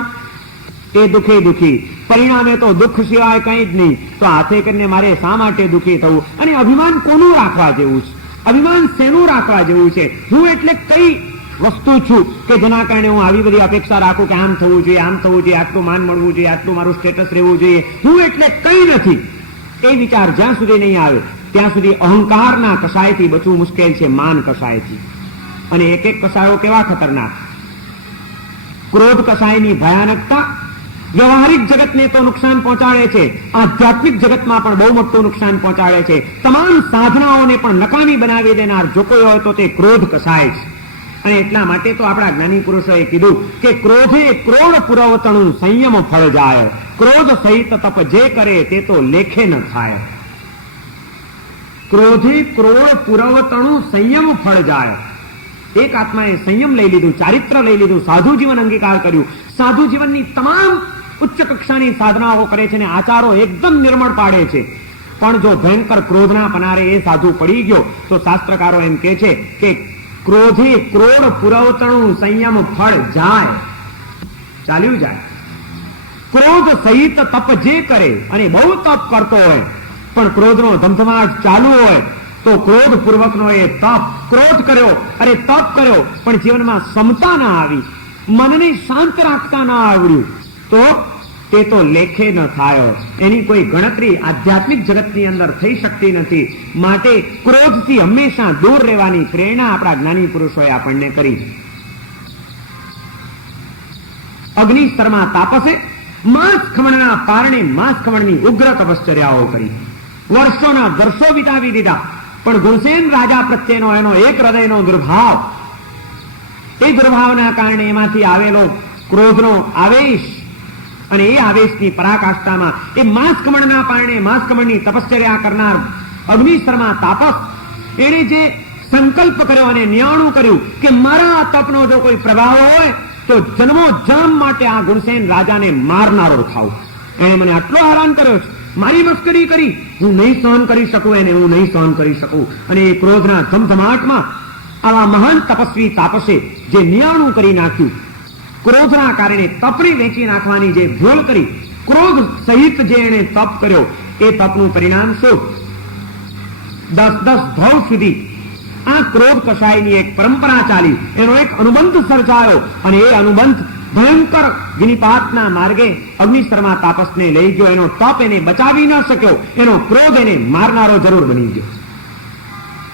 એ દુખી. પરિણામે તો દુઃખ સિવાય કંઈ જ નહીં. તો હાથે કરીને મારે શા માટે દુઃખી થવું? અને અભિમાન કોનું રાખવા જેવું છે? અભિમાન શેનું રાખવા જેવું છે? હું એટલે કઈ વસ્તુ છું કે જેના કારણે હું આવી બધી અપેક્ષા રાખું કે આમ થવું જોઈએ, આમ થવું જોઈએ, આટલું માન મળવું જોઈએ, આટલું મારું સ્ટેટસ રહેવું જોઈએ? હું એટલે કઈ નથી. એ વિચાર જ્યાં સુધી નહીં આવે ત્યાં સુધી અહંકારના કસાયથી બચવું મુશ્કેલ છે, માન કસાયથી. અને એક એક કસાયો કેવા ખતરનાક! ક્રોધ કસાયની ભયાનકતા વ્યવહારિક જગતને તો નુકસાન પહોંચાડે છે, આધ્યાત્મિક જગતમાં પણ બહુ મોટું નુકસાન પહોંચાડે છે. તમામ સાધનાઓને પણ નકામી બનાવી દેનાર જો કોઈ હોય તો તે ક્રોધ કસાય છે. અને એટલા માટે તો આપણા જ્ઞાની પુરુષોએ કીધું કે ક્રોધે ક્રોડ પુરવતણું સંયમ ફળ જાય, ક્રોધ સહિત તપ જે કરે તે તો લેખે ન થાય. ક્રોધે ક્રોડ પુરવતણું સંયમ ફળ જાય. એક આત્માએ સંયમ લઈ લીધું, ચારિત્ર લઈ લીધું, સાધુ જીવન અંગીકાર કર્યું. સાધુ જીવનની તમામ ઉચ્ચ કક્ષાની સાધનાઓ કરે છે અને આચારો એકદમ નિર્મળ પાડે છે. પણ જો ભયંકર ક્રોધના પનારે એ સાધુ પડી ગયો તો શાસ્ત્રકારો એમ કહે છે કે ક્રોધે ક્રોડ પુરવતણું સંયમ ફળ જાય, ચાલ્યું જાય. ક્રોધ સહિત તપ જે કરે, અને બહુ તપ કરતો હોય પણ ક્રોધનો ધમધમાટ ચાલુ હોય તો ક્રોધ પૂર્વકનો એ તપ, ક્રોધ કર્યો, અરે તપ કર્યો પણ જીવનમાં સમતા ના આવી, મનને શાંત રાખતા ના આવડ્યું તો તે તો લેખે ન થાય. એની કોઈ ગણતરી આધ્યાત્મિક જગતની અંદર થઈ શકતી નથી. માટે ક્રોધથી હંમેશા દૂર રહેવાની પ્રેરણા આપણા જ્ઞાની પુરુષોએ આપણને કરી. અગ્નિસ્તરમાં તાપસે માંસ ખમણના પારણે માંસ ખમણની ઉગ્ર તપશ્ચર્યાઓ કરી, વર્ષોના વર્ષો વિતાવી દીધા. પણ ગુણસેન રાજા પ્રત્યેનો એનો એક હૃદયનો દુર્ભાવ, એ દુર્ભાવના કારણે એમાંથી આવેલો ક્રોધનો આવેશ, અને એ આવેશની પરાકાષ્ઠામાં એ માંસકમણના પારણે માંસકમણની તપશ્ચર્યા કરનાર અગ્નિસ્તરમાં તાપસ, એણે જે સંકલ્પ કર્યો અને નિયાણું કર્યું કે મારા આ તપનો જો કોઈ પ્રભાવ હોય તો જન્મો જન્મ માટે આ ગુણસેન રાજાને મારનારો થાવ. એણે મને આટલો હેરાન કર્યો છે, મારી મસ્કરી કરી, હું નહીં સહન કરી શકું એને, હું નહીં સહન કરી શકું. અને એ ક્રોધના ધમધમાટમાં આવા મહાન તપસ્વી તાપસે જે નિયાણું કરી નાખ્યું, ક્રોધના કારણે તપને વેચી નાખવાની જે ભૂલ કરી, ક્રોધ સહિત જે એણે તપ કર્યો, એ તપનું પરિણામ શું? 10 ભવ સુધી આ ક્રોધ કસાયની એક પરંપરા ચાલી, એનો એક અનુબંધ સર્જાયો અને એ અનુબંધ ભયંકર વિનિપાતના માર્ગે અગ્નિસ્તરમાં તાપસને લઈ ગયો. એનો તપ એને બચાવી ન શક્યો, એનો ક્રોધ એને મારનારો જરૂર બની ગયો.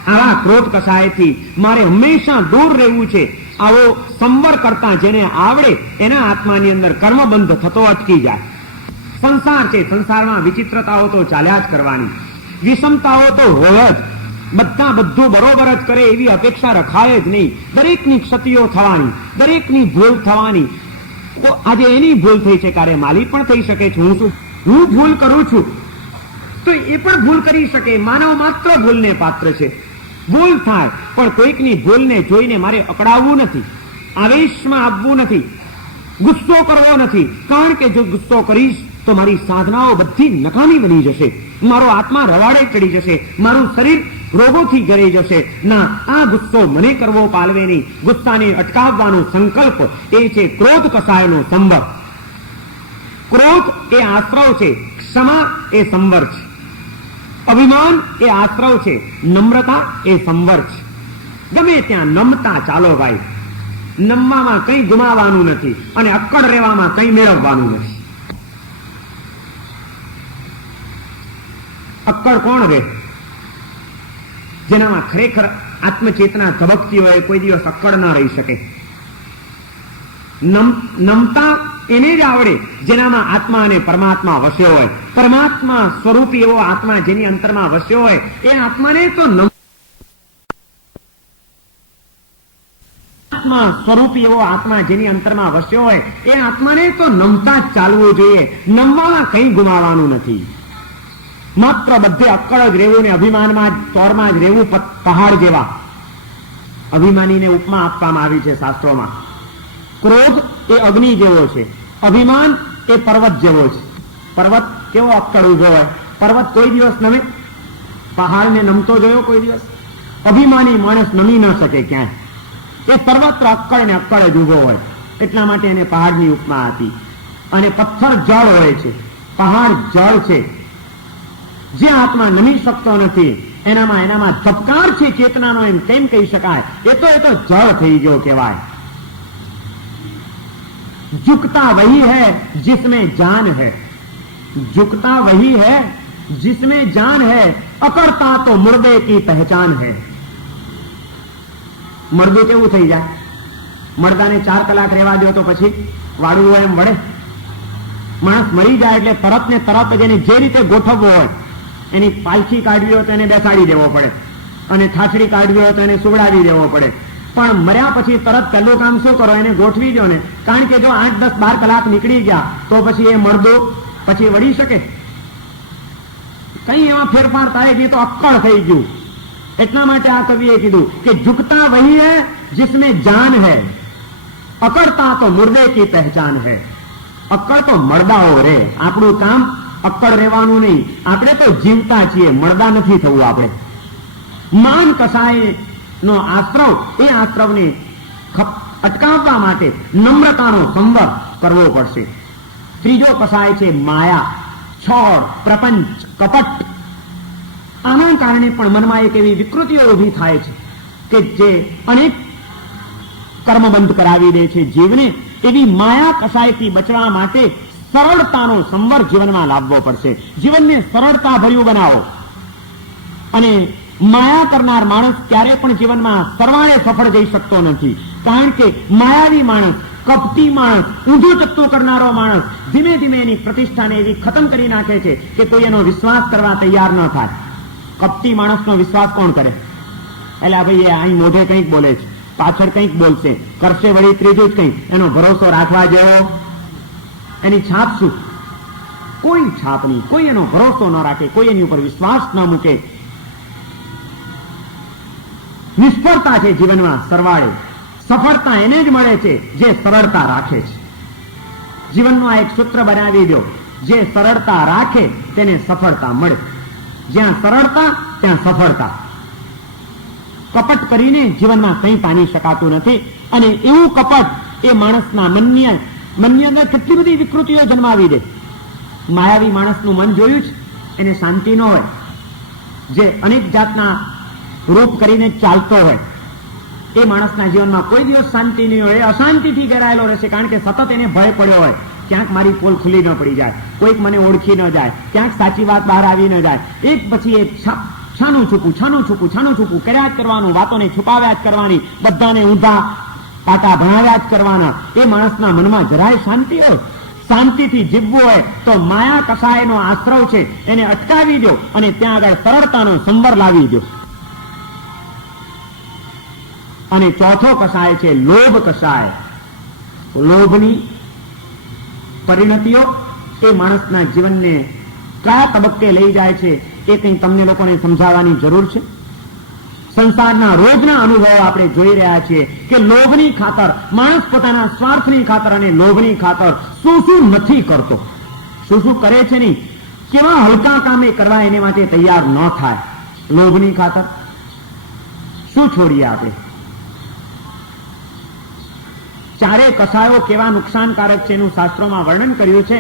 આવા ક્રોધ કસાયથી મારે હંમેશા દૂર રહેવું છે. આવો સંવર કરતા જેને આવડે એના આત્માની અંદર કર્મબંધ થતો અટકી જાય. સંસાર છે, સંસારમાં વિચિત્રતાઓ તો ચાલ્યા જ કરવાની, વિષમતાઓ તો હોય જ. બધા બધું બરોબર જ કરે એવી અપેક્ષા રખાય જ નહીં. દરેકની ક્ષતિઓ થવાની, દરેકની ભૂલ થવાની. તો આજે એની ભૂલ થઈ છે, કાર્ય માલી પણ થઈ શકે છે. હું ભૂલ કરું છું તો એ પણ ભૂલ કરી શકે. માનવ માત્ર ભૂલને પાત્ર છે. ભૂલ થાય પણ કોઈકની ભૂલને જોઈને મારે અકળાવવું નથી, આવેશમાં આવવું નથી, ગુસ્સો કરવો નથી. કારણ કે જો ગુસ્સો કરીશ તો મારી સાધનાઓ બધી નકામી બની જશે, મારો આત્મા રવાડે ચડી જશે, મારું શરીર રોગોથી ઘરી જશે. ના, આ ગુસ્સો મને કરવો પાલવે નહીં. ગુસ્સાને અટકાવવાનો સંકલ્પ એ છે ક્રોધ કસાયનો સંવર. ક્રોધ એ આશ્રવ છે, ક્ષમા એ સંવર છે, અભિમાન એ આશ્રવ છે, નમ્રતા એ સંવર છે. ગમે ત્યાં નમતા ચાલો ભાઈ. નમવામાં કંઈ ગુમાવવાનું નથી અને અક્કડ રહેવામાં કંઈ મેળવવાનું નથી. અક્કડ કોણ રહે? જેનામાં ખરેખર આત્મચેતના ધબકતી હોય કોઈ દિવસ અક્કડ ના રહી શકે. નમતા એને જ આવડે જેનામાં આત્મા અને પરમાત્મા વસ્યો હોય. પરમાત્મા સ્વરૂપી એવો આત્મા જેની અંતરમાં વસ્યો હોય એ આત્માને તો સ્વરૂપી એવો આત્મા જેની અંતરમાં વસ્યો હોય એ આત્માને તો નમતા જ ચાલવું જોઈએ. નમવામાં કંઈ ગુમાવવાનું નથી. માત્ર બધે અક્કડ જ રહેવું ને અભિમાનમાં જ તોરમાં જ રહેવું. પહાડ જેવા અભિમાનીને ઉપમા આપવામાં આવી છે શાસ્ત્રોમાં. ક્રોધ એ અગ્નિ જેવો છે, અભિમાન એ પર્વત જેવો છે. પર્વત કેવો અક્કડ ઉભો હોય? પર્વત કોઈ દિવસ નમે? પહાડને નમતો જોયો કોઈ દિવસ? અભિમાની માણસ નમી ન શકે ક્યાંય. એ સર્વત્ર અક્કડ ને અક્કડ જ ઉભો હોય. એટલા માટે એને પહાડની ઉપમા આપી. અને પથ્થર જળ હોય છે, પહાડ જળ છે. જે આત્મા નમી શકતો નથી એનામાં ધબકાર છે ચેતનાનો, એમ કેમ કહી શકાય? એ તો જળ થઈ ગયો કહેવાય. झुकता वही है जिसमें जान है, झुकता वही है जिसमें जान है, अकड़ता तो मुर्दे की पहचान है. મરદું કેવું થઈ જાય? મરદાને 4 કલાક રહેવા દો તો પછી વાળવું હોય એમ વળે? માણસ મરી જાય એટલે તરત ને તરત જ એને જે રીતે ગોઠવવો હોય, એની પાલખી કાઢવી હોય તો એને બેસાડી દેવો પડે, અને ઠાઠડી કાઢવી હોય તો એને સુવડાવી દેવો પડે. પણ મર્યા પછી તરત પહેલું કામ શું કરો? એને ગોઠવી દો ને. કારણ કે જો 8, 10, 12 કલાક નીકળી ગયા તો પછી એ મરદો પછી વળી શકે? કઈ એમાં ફેરફાર થાય નહીં તો અક્કડ થઈ ગયું. એટલા માટે આ કવિએ કીધું કે ઝુકતા વહી હૈ જિસમેં જાન હૈ, અકડતા તો મુર્દે કી પહેચાન હૈ. અક્કડ તો મરદાઓ રે. આપણું કામ અક્કડ રહેવાનું નહીં. આપણે તો જીવતા છીએ, મરદા નથી થવું આપણે. માન કસાય નો આશ્રવ, એ આશ્રવને અટકાવવા માટે નમ્રતાનો સંવર કરવો પડશે. ત્રીજો કસાય છે માયા, છોડ, પ્રપંચ, કપટ. આના કારણે પણ મનમાં એક એવી વિકૃતિઓ ઊભી થાય છે કે જે અનેક કર્મબંધ કરાવી દે છે જીવને. એવી માયા કસાયથી બચવા માટે સરળતાનો સંવર જીવનમાં લાવવો પડશે. જીવનને સરળતા ભર્યું બનાવો. અને માયા કરનાર માણસ ક્યારે પણ જીવનમાં સરવાળે સફળ જઈ શકતો નથી. કારણ કે માયાવી માણસ, કપટી માણસ, ઊંધું ચત્તું કરનારો માણસ ધીમે ધીમે એની પ્રતિષ્ઠાને એવી ખતમ કરી નાખે છે કે કોઈ એનો વિશ્વાસ કરવા તૈયાર ન થાય. કપટી માણસનો વિશ્વાસ કોણ કરે? એટલે ભાઈ એ અહીં મોઢે કંઈક બોલે છે, પાછળ કંઈક બોલશે, કરશે વળી ત્રીજું જ કંઈક. એનો ભરોસો રાખવા જેવો? એની છાપ શું? કોઈ છાપ નહીં. કોઈ એનો ભરોસો ન રાખે, કોઈ એની ઉપર વિશ્વાસ ન મૂકે. નિષ્ફળતા છે જીવનમાં સરવાળે. સફળતા એને જ મળે છે જે સરળતા રાખે છે. જીવનનું આ એક સૂત્ર બનાવી દો, જે સરળતા રાખે તેને સફળતા મળે. જ્યાં સરળતા ત્યાં સફળતા. કપટ કરીને જીવનમાં કંઈ પામી શકાતું નથી. અને એવું કપટ એ માણસના મનની અંદર કેટલી બધી વિકૃતિઓ જન્માવી દે. માયાવી માણસનું મન જોયું છે, એને શાંતિ ન હોય. જે અનેક જાતના રૂપ કરીને ચાલતો હોય એ માણસના જીવનમાં કોઈ દિવસ શાંતિ નહીં હોય. અશાંતિથી ઘેરાયેલો રહેશે. કારણ કે સતત એને ભય પડ્યો હોય, ક્યાંક મારી પોલ ખુલ્લી ન પડી જાય, કોઈક મને ઓળખી ન જાય, ક્યાંક સાચી વાત બહાર આવી ન જાય. એક પછી એક છાનું છૂપું કર્યા જ કરવાનું, વાતોને છુપાવ્યા જ કરવાની, બધાને ઊંધા પાટા ભણાવ્યા જ કરવાના. એ માણસના મનમાં જરાય શાંતિ હોય, શાંતિથી જીવવું હોય તો માયા કસાયનો આશ્રવ છે એને અટકાવી દો અને ત્યાં આગળ સરળતાનો સંવર લાવી દો. અને ચોથો કસાય છે લોભ કસાય. લોભની પરિણતિઓ એ માણસના જીવનને કયા તબક્કે લઈ જાય છે એ કંઈ તમને લોકોને સમજાવવાની જરૂર છે? સંસારના રોજના અનુભવો આપણે જોઈ રહ્યા છીએ કે લોભની ખાતર માણસ પોતાના સ્વાર્થની ખાતર અને લોભની ખાતર શું શું નથી કરતો, શું શું કરે છે નહીં, કેવા હલકા કામે કરવા એને માટે તૈયાર ન થાય. લોભની ખાતર શું છોડીએ આપણે? ચારે કસાયો કેવા નુકસાનકારક છે એનું શાસ્ત્રોમાં વર્ણન કર્યું છે.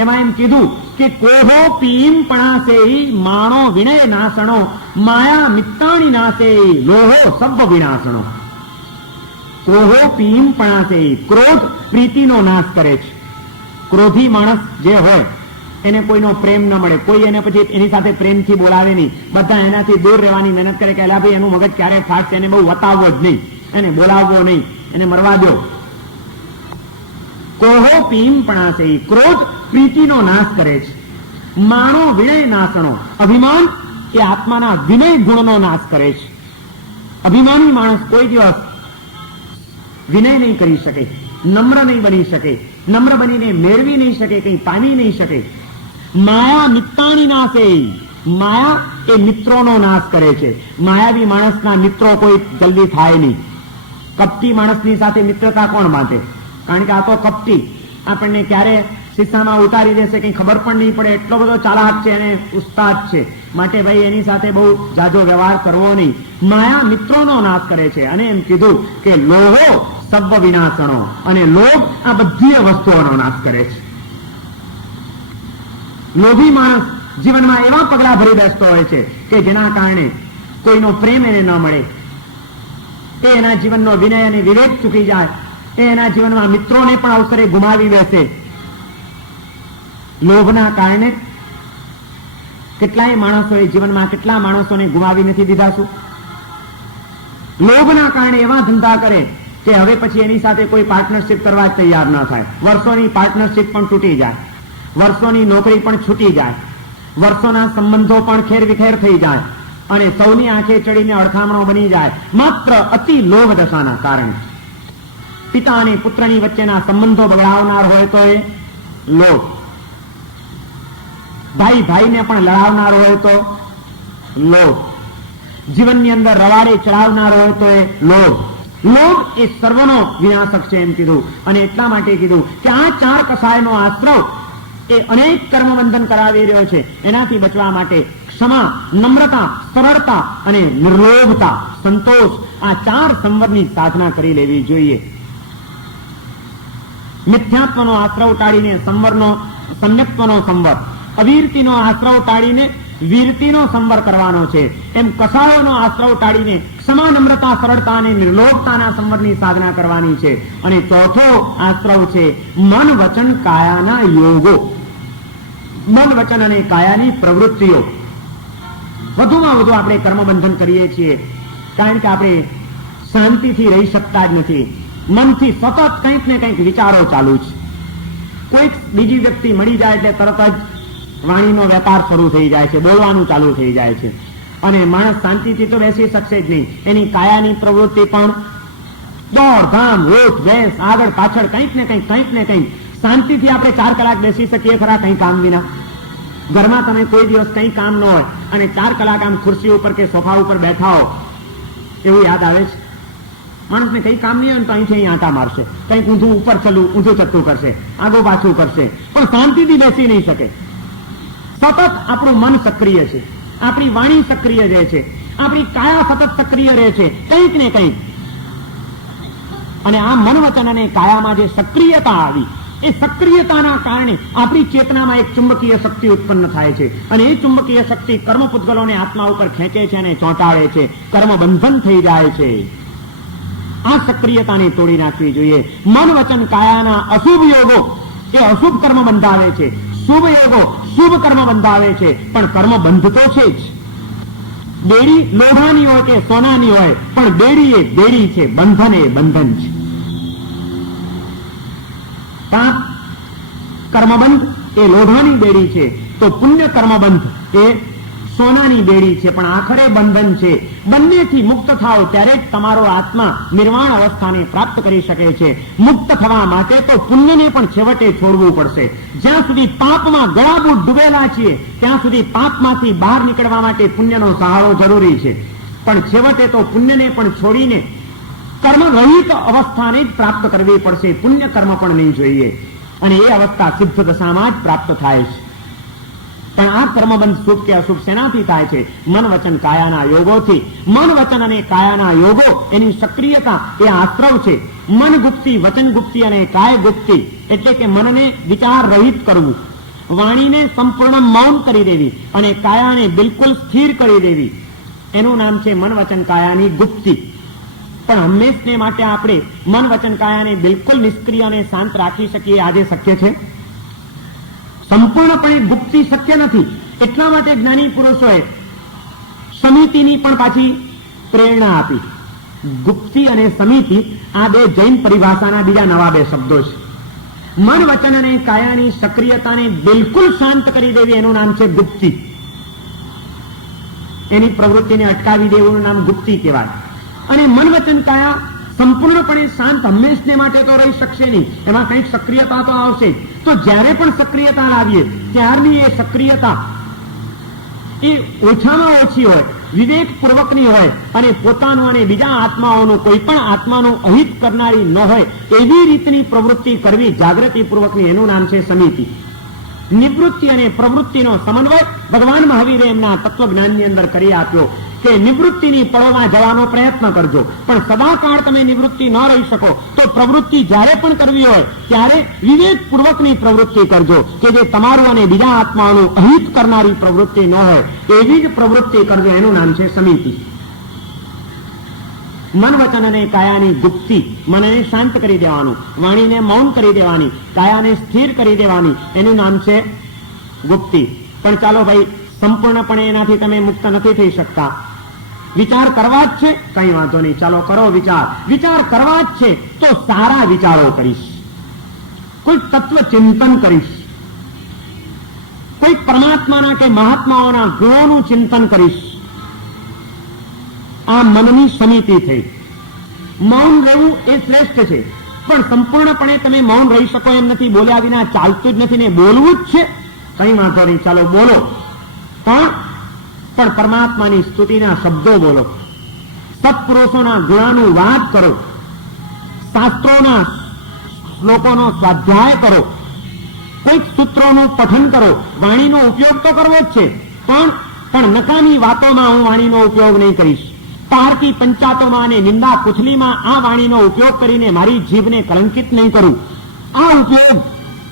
એમાં એમ કીધું કે કોહો પીમ પણાસે માણો વિનય નાસણો માયા મિત્તાણી નાસે લોહો સબ્બ વિનાશણો. કોહો પીમ પણાસે, ક્રોધ પ્રીતિનો નાશ કરે છે. ક્રોધી માણસ જે હોય એને કોઈનો પ્રેમ ન મળે, કોઈ એને પછી એની સાથે પ્રેમથી બોલાવે નહીં, બધા એનાથી દૂર રહેવાની મહેનત કરે કે ભાઈ એનું મગજ ક્યારે ફાટશે, એને બહુ વતાવવો જ નહીં, એને બોલાવવો નહીં, એને મરવા દો. કોહો પીમ પણાસે, ક્રોધ પ્રીતિનો નાશ કરે છે. માણો વિનય નાશણો, અભિમાન એ આત્માના વિનય ગુણનો નાશ કરે છે. અભિમાની માણસ કોઈ દિવસ વિનય નહીં કરી શકે, નમ્ર નહીં બની શકે, નમ્ર બનીને મેળવી નહીં શકે, કંઈ પામી નહીં શકે. માયા મિત્તાણી નાશે, માયા એ મિત્રોનો નાશ કરે છે. માયાવી માણસના મિત્રો કોઈ જલ્દી થાય નહીં. કપટી માણસની સાથે મિત્રતા કોણ બાંધે? કારણ કે આ તો કપટી, આપણને ક્યારે શિક્ષામાં ઉતારી દેશે કંઈ ખબર પણ નહીં પડે, એટલો બધો ચાલાક છે અને ઉસ્તાદ છે, માટે ભાઈ એની સાથે બહુ જાજો વ્યવહાર કરવો નહીં. માયા મિત્રોનો નાશ કરે છે. અને એમ કીધું કે લોહો સબ્બ વિનાશણો, અને લોભ આ બધી વસ્તુઓનો નાશ કરે છે. લોભી માણસ જીવનમાં એવા પગલા ભરી બેસતો હોય છે કે જેના કારણે કોઈનો પ્રેમ એને ન મળે, એ એના જીવનનો વિનય અને વિવેક ચૂકી જાય, એ એના જીવનમાં મિત્રોને પણ અવસરે ગુમાવી બેસે. લોભના કારણે કેટલાય માણસોએ જીવનમાં કેટલા માણસોને ગુમાવી નથી દીધા. શું લોભના કારણે એવા ધંધા કરે કે હવે પછી એની સાથે કોઈ પાર્ટનરશિપ કરવા જ તૈયાર ન થાય. વર્ષોની પાર્ટનરશિપ પણ તૂટી જાય, વર્ષોની નોકરી પણ છૂટી જાય, વર્ષોના સંબંધો પણ ખેર વિખેર થઈ જાય અને સૌની આંખે ચડીને અડખામણો બની જાય, માત્ર અતિ લોભ દશાના કારણે. પિતા અને પુત્રની વચ્ચેના સંબંધો બગડાવનાર હોય તો એ લોભ, ભાઈ ભાઈને પણ લડાવનાર હોય તો લોભ, જીવનની અંદર રવાડે ચડાવનાર હોય તો એ લોભ. લોભ એ સર્વનો વિનાશક છે એમ કીધું. અને એટલા માટે કીધું કે આ ચાર કસાયનો આશ્રવ એ અનેક કર્મબંધન કરાવી રહ્યો છે. એનાથી બચવા માટે ક્ષમા, નમ્રતા, સરળતા અને નિર્લોભતા, સંતોષ, આ ચાર સંવરની સાધના કરી લેવી જોઈએ. મિથ્યાત્વનો આશ્રવ ટાળીને સંવરનો, સમ્યક્ત્વનો સંવર, અવીરતીનો આશ્રવ ટાળીને વીરતીનો સંવર કરવાનો છે. એમ કસાયોનો આશ્રવ ટાળીને ક્ષમા, નમ્રતા, સરળતા અને નિર્લોભતાના સંવરની સાધના કરવાની છે. અને ચોથો આશ્રવ છે મન, વચન, કાયાના યોગો. મન, વચન અને કાયાની પ્રવૃત્તિઓ. વધુમાં વધુ આપણે કર્મબંધન કરીએ છીએ કારણ કે આપણે શાંતિથી રહી શકતા જ નથી. મનથી સતત કંઈક ને કંઈક વિચારો ચાલુ છે. કોઈક બીજી વ્યક્તિ મળી જાય એટલે તરત જ વાણીનો વેપાર શરૂ થઈ જાય છે, બોલવાનું ચાલુ થઈ જાય છે અને માણસ શાંતિથી તો બેસી શકશે જ નહીં. એની કાયાની પ્રવૃત્તિ પણ દોડધામ, રોજ વેસ, આગળ પાછળ કંઈક ને કંઈક. શાંતિથી આપણે 4 કલાક બેસી શકીએ ખરા કંઈ કામ વિના? ઘરમાં તમે કોઈ દિવસ કંઈ કામ ન હોય અને 4 કલાક આમ ખુરશી ઉપર કે સોફા ઉપર બેઠા હો, એવું યાદ આવે છે? માણસને કઈ કામ નહીં હોય તો અહીંથી અહીં આંટા મારશે, કંઈક ઊંધું ઉપર ચલું, ઊંધું ચટ્ટું કરશે, આગો પાછું કરશે, પણ શાંતિથી બેસી નહીં શકે. સતત આપણું મન સક્રિય છે, આપણી વાણી સક્રિય રહે છે, આપણી કાયા સતત સક્રિય રહે છે, કંઈક ને કંઈક. અને આ મન, વચન અને કાયામાં જે સક્રિયતા આવી, એ સક્રિયતાના કારણે આપણી ચેતનામાં એક ચુંબકીય શક્તિ ઉત્પન્ન થાય છે અને એ ચુંબકીય શક્તિ કર્મ પૂતગલોને આત્મા ઉપર ખેંચે છે અને ચોંટાડે છે, કર્મ બંધન થઈ જાય છે. આ સક્રિયતાને તોડી નાખવી જોઈએ. મન, વચન, કાયાના અશુભ યોગો એ અશુભ કર્મ બંધાવે છે, શુભ યોગો શુભ કર્મ બંધાવે છે, પણ કર્મ બંધ તો છે જ. બેડી લોઢાની હોય કે સોનાની હોય, પણ બેડી એ બેડી છે, બંધન એ બંધન છે. પાપ કર્મબંધ એ લોઢાની બેડી છે, તો પુણ્ય કર્મબંધ એ સોનાની બેડી છે, પણ આખરે બંધન છે. બંનેથી મુક્ત થાવ ત્યારે જ તમારો આત્મા નિર્વાણ અવસ્થાને પ્રાપ્ત કરી શકે છે. મુક્ત થવા માટે તો પુણ્યને પણ છેવટે છોડવું પડશે. જ્યાં સુધી પાપમાં ગળાબૂટ ડૂબેલા છીએ ત્યાં સુધી પાપમાંથી બહાર નીકળવા માટે પુણ્યનો સહારો જરૂરી છે. પણ છેવટે તો પુણ્યને પણ છોડીને કર્મ રહિત અવસ્થાને જ પ્રાપ્ત કરવી પડશે. પુણ્ય કર્મ પણ નહીં જોઈએ, અને એ અવસ્થા સિદ્ધ દશામાં જ પ્રાપ્ત થાય છે. પણ આ કર્મબંધ શુભ કે અશુભ શેનાથી થાય છે? મન વચન કાયાના યોગોથી. મન વચન અને કાયાના યોગો, એની સક્રિયતા એ આશ્રવ છે. મન ગુપ્તી, વચન ગુપ્તી અને કાય ગુપ્તી, એટલે કે મનને વિચાર રહિત કરવું, વાણીને સંપૂર્ણ મૌન કરી દેવી અને કાયાને બિલકુલ સ્થિર કરી દેવી, એનું નામ છે મન વચન કાયાની ગુપ્તી. પણ હંમેશને માટે આપણે મન વચન કાયાને બિલકુલ નિષ્ક્રિય અને શાંત રાખી શકીએ, આજે શક્ય છે? સંપૂર્ણપણે ગુપ્તિ શક્ય નથી. એટલા માટે જ્ઞાની પુરુષોએ સમિતિની પણ પાછી પ્રેરણા આપી. ગુપ્તિ અને સમિતિ આ બે જૈન પરિભાષાના બીજા નવા બે શબ્દો છે. મન વચન અને કાયાની સક્રિયતાને બિલકુલ શાંત કરી દેવી, એનું નામ છે ગુપ્તિ. એની પ્રવૃત્તિને અટકાવી દેવું નામ ગુપ્તિ કહેવાય. અને મન વચન કાયા સંપૂર્ણપણે શાંત હંમેશને માટે તો રહી શકશે નહીં, એમાં કંઈક સક્રિયતા તો આવશે. તો જ્યારે પણ સક્રિયતા લાવીએ ત્યારની એ સક્રિયતા એ ઓછામાં ઓછી હોય, વિવેકપૂર્વકની હોય, અને પોતાનું અને બીજા આત્માઓનું, કોઈ પણ આત્માનું અહિત કરનારી ન હોય એવી રીતની પ્રવૃત્તિ કરવી, જાગૃતિપૂર્વકની, એનું નામ છે સમિતિ. નિવૃત્તિ અને પ્રવૃત્તિનો સમન્વય ભગવાન મહાવીરે એમના તત્વજ્ઞાનની અંદર કરી આપ્યો કે નિવૃત્તિની પળોમાં જવાનો પ્રયત્ન કરજો, પણ સદાકાળ તમે નિવૃત્તિ ન રહી શકો તો પ્રવૃત્તિ જ્યારે પણ કરવી હોય ત્યારે વિવેકપૂર્વકની પ્રવૃત્તિ કરજો, કે જે તમારું અને બીજા આત્માઓનું અહિત કરનારી પ્રવૃત્તિ ન હોય એવી જ પ્રવૃત્તિ કરજો, એનું નામ છે સમિતિ. મન વચન અને કાયાની ગુપ્તિ, મનને શાંત કરી દેવાનું, વાણીને મૌન કરી દેવાની, કાયાને સ્થિર કરી દેવાની, એનું નામ છે ગુપ્તિ. પણ ચાલો ભાઈ, સંપૂર્ણપણે એનાથી તમે મુક્ત નથી થઈ શકતા. વિચાર કરવા જ છે, કઈ વાંધો નહીં, ચાલો કરો વિચાર. વિચાર કરવા જ છે તો સારા વિચારો કરીશ, કોઈ તત્વ ચિંતન કરીશ, કોઈ પરમાત્માના કે મહાત્માઓના ગુણોનું ચિંતન કરીશ. આ મનની સમિતિ થઈ. મૌન રહેવું એ શ્રેષ્ઠ છે, પણ સંપૂર્ણપણે તમે મૌન રહી શકો એમ નથી. બોલ્યા વિના ચાલતું જ નથી ને, બોલવું જ છે, કઈ વાંધો નહીં, ચાલો બોલો, પણ પરમાત્માની સ્તુતિના શબ્દો બોલો, સત્પુરુષોના ગુણાનું વાત કરો, શાસ્ત્રોના શ્લોકોનો સ્વાધ્યાય કરો, કોઈક સૂત્રોનું પઠન કરો. વાણીનો ઉપયોગ તો કરવો જ છે, પણ નકામી વાતોમાં હું વાણીનો ઉપયોગ નહીં કરીશ. પારકી પંચાતોમાં અને નિંદા કુથલીમાં આ વાણીનો ઉપયોગ કરીને મારી જીભને કલંકિત નહીં કરું. આ ઉપયોગ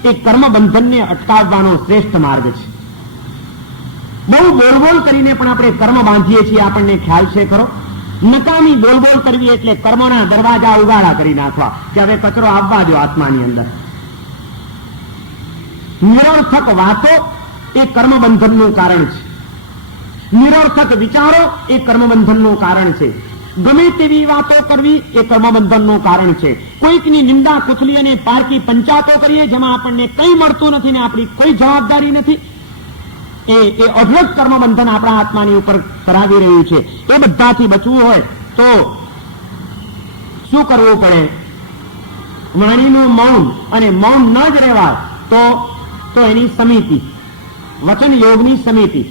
એ કર્મબંધનને અટકાવવાનો શ્રેષ્ઠ માર્ગ છે. બહુ બોલબોલ કરીને પણ આપણે કર્મ બાંધીએ છીએ, આપણને ખ્યાલ છે ખરો? નકામી બોલબોલ કરવી એટલે કર્મોના દરવાજા ઉગાડા કરી નાખવા, કે હવે કચરો આવવા દો આત્માની અંદર. નિરર્થક વાતો એ કર્મબંધનનું કારણ છે. નિરર્થક વિચારો એ કર્મબંધનનું કારણ છે. ગમે તેવી વાતો કરવી એ કર્મબંધનનું કારણ છે. કોઈકની નિંદા કુથલી અને પારકી પંચાતો કરીએ જેમાં આપણને કંઈ મળતું નથી ને આપણી કોઈ જવાબદારી નથી, એ અઢળક કર્મબંધન આપણા આત્માની ઉપર કરાવી રહ્યું છે. એ બધાથી બચવું હોય તો શું કરવું પડે? વાણીનું મૌન, અને મૌન ન જ રહેવા તો એની સમિતિ, વચન યોગની સમિતિ.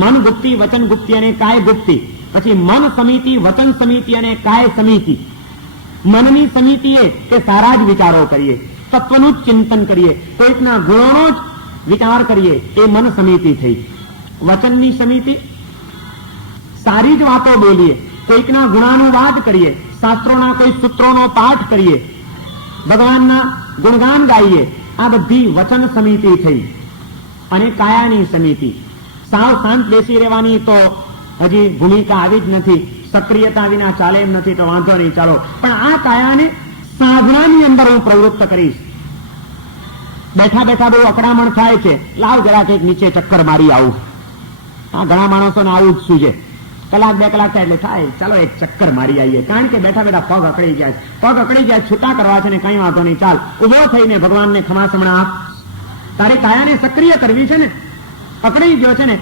મન ગુપ્તિ, વચન ગુપ્તિ અને કાય ગુપ્તિ. પછી મન સમિતિ, વચન સમિતિ અને કાય સમિતિ. મનની સમિતિ એ કે સારા જ વિચારો કરીએ, તત્વનું જ ચિંતન કરીએ, કોઈકના ગુણોનો જ વિચાર કરીએ, એ મન સમિતિ થઈ. વચનની સમિતિ, સારી જ વાતો બોલીએ, કોઈકના ગુણાનુવાદ કરીએ, શાસ્ત્રોના કોઈ સૂત્રોનો પાઠ કરીએ, ભગવાનના ગુણગાન ગાઈએ, આ બધી વચન સમિતિ થઈ. અને કાયાની સમિતિ, સાવ શાંત બેસી રહેવાની તો હજી ભૂમિકા આવી જ નથી, સક્રિયતા વિના ચાલે એમ નથી, તો વાંધો નહીં, ચાલો. પણ આ કાયાને સાધનાની અંદર હું પ્રવૃત્ત કરીશ. બેઠા બેઠા બહુ અકળામણ થાય છે, લાવ જરા કંઈક નીચે ચક્કર મારી આવું. આ ઘણા માણસોને આવું જ શું છે, કલાક બે કલાક થાય એટલે થાય, ચાલો એક ચક્કર મારી આવીએ. કારણ કે બેઠા બેઠા પગ અકળી જાય, છૂટા કરવા છે ને, કઈ વાંધો નહીં, ચાલ ઉભો થઈને ભગવાનને ખમાસમણા આપ. તારે કાયાને સક્રિય કરવી છે ને, અકળી ગયો છે ને,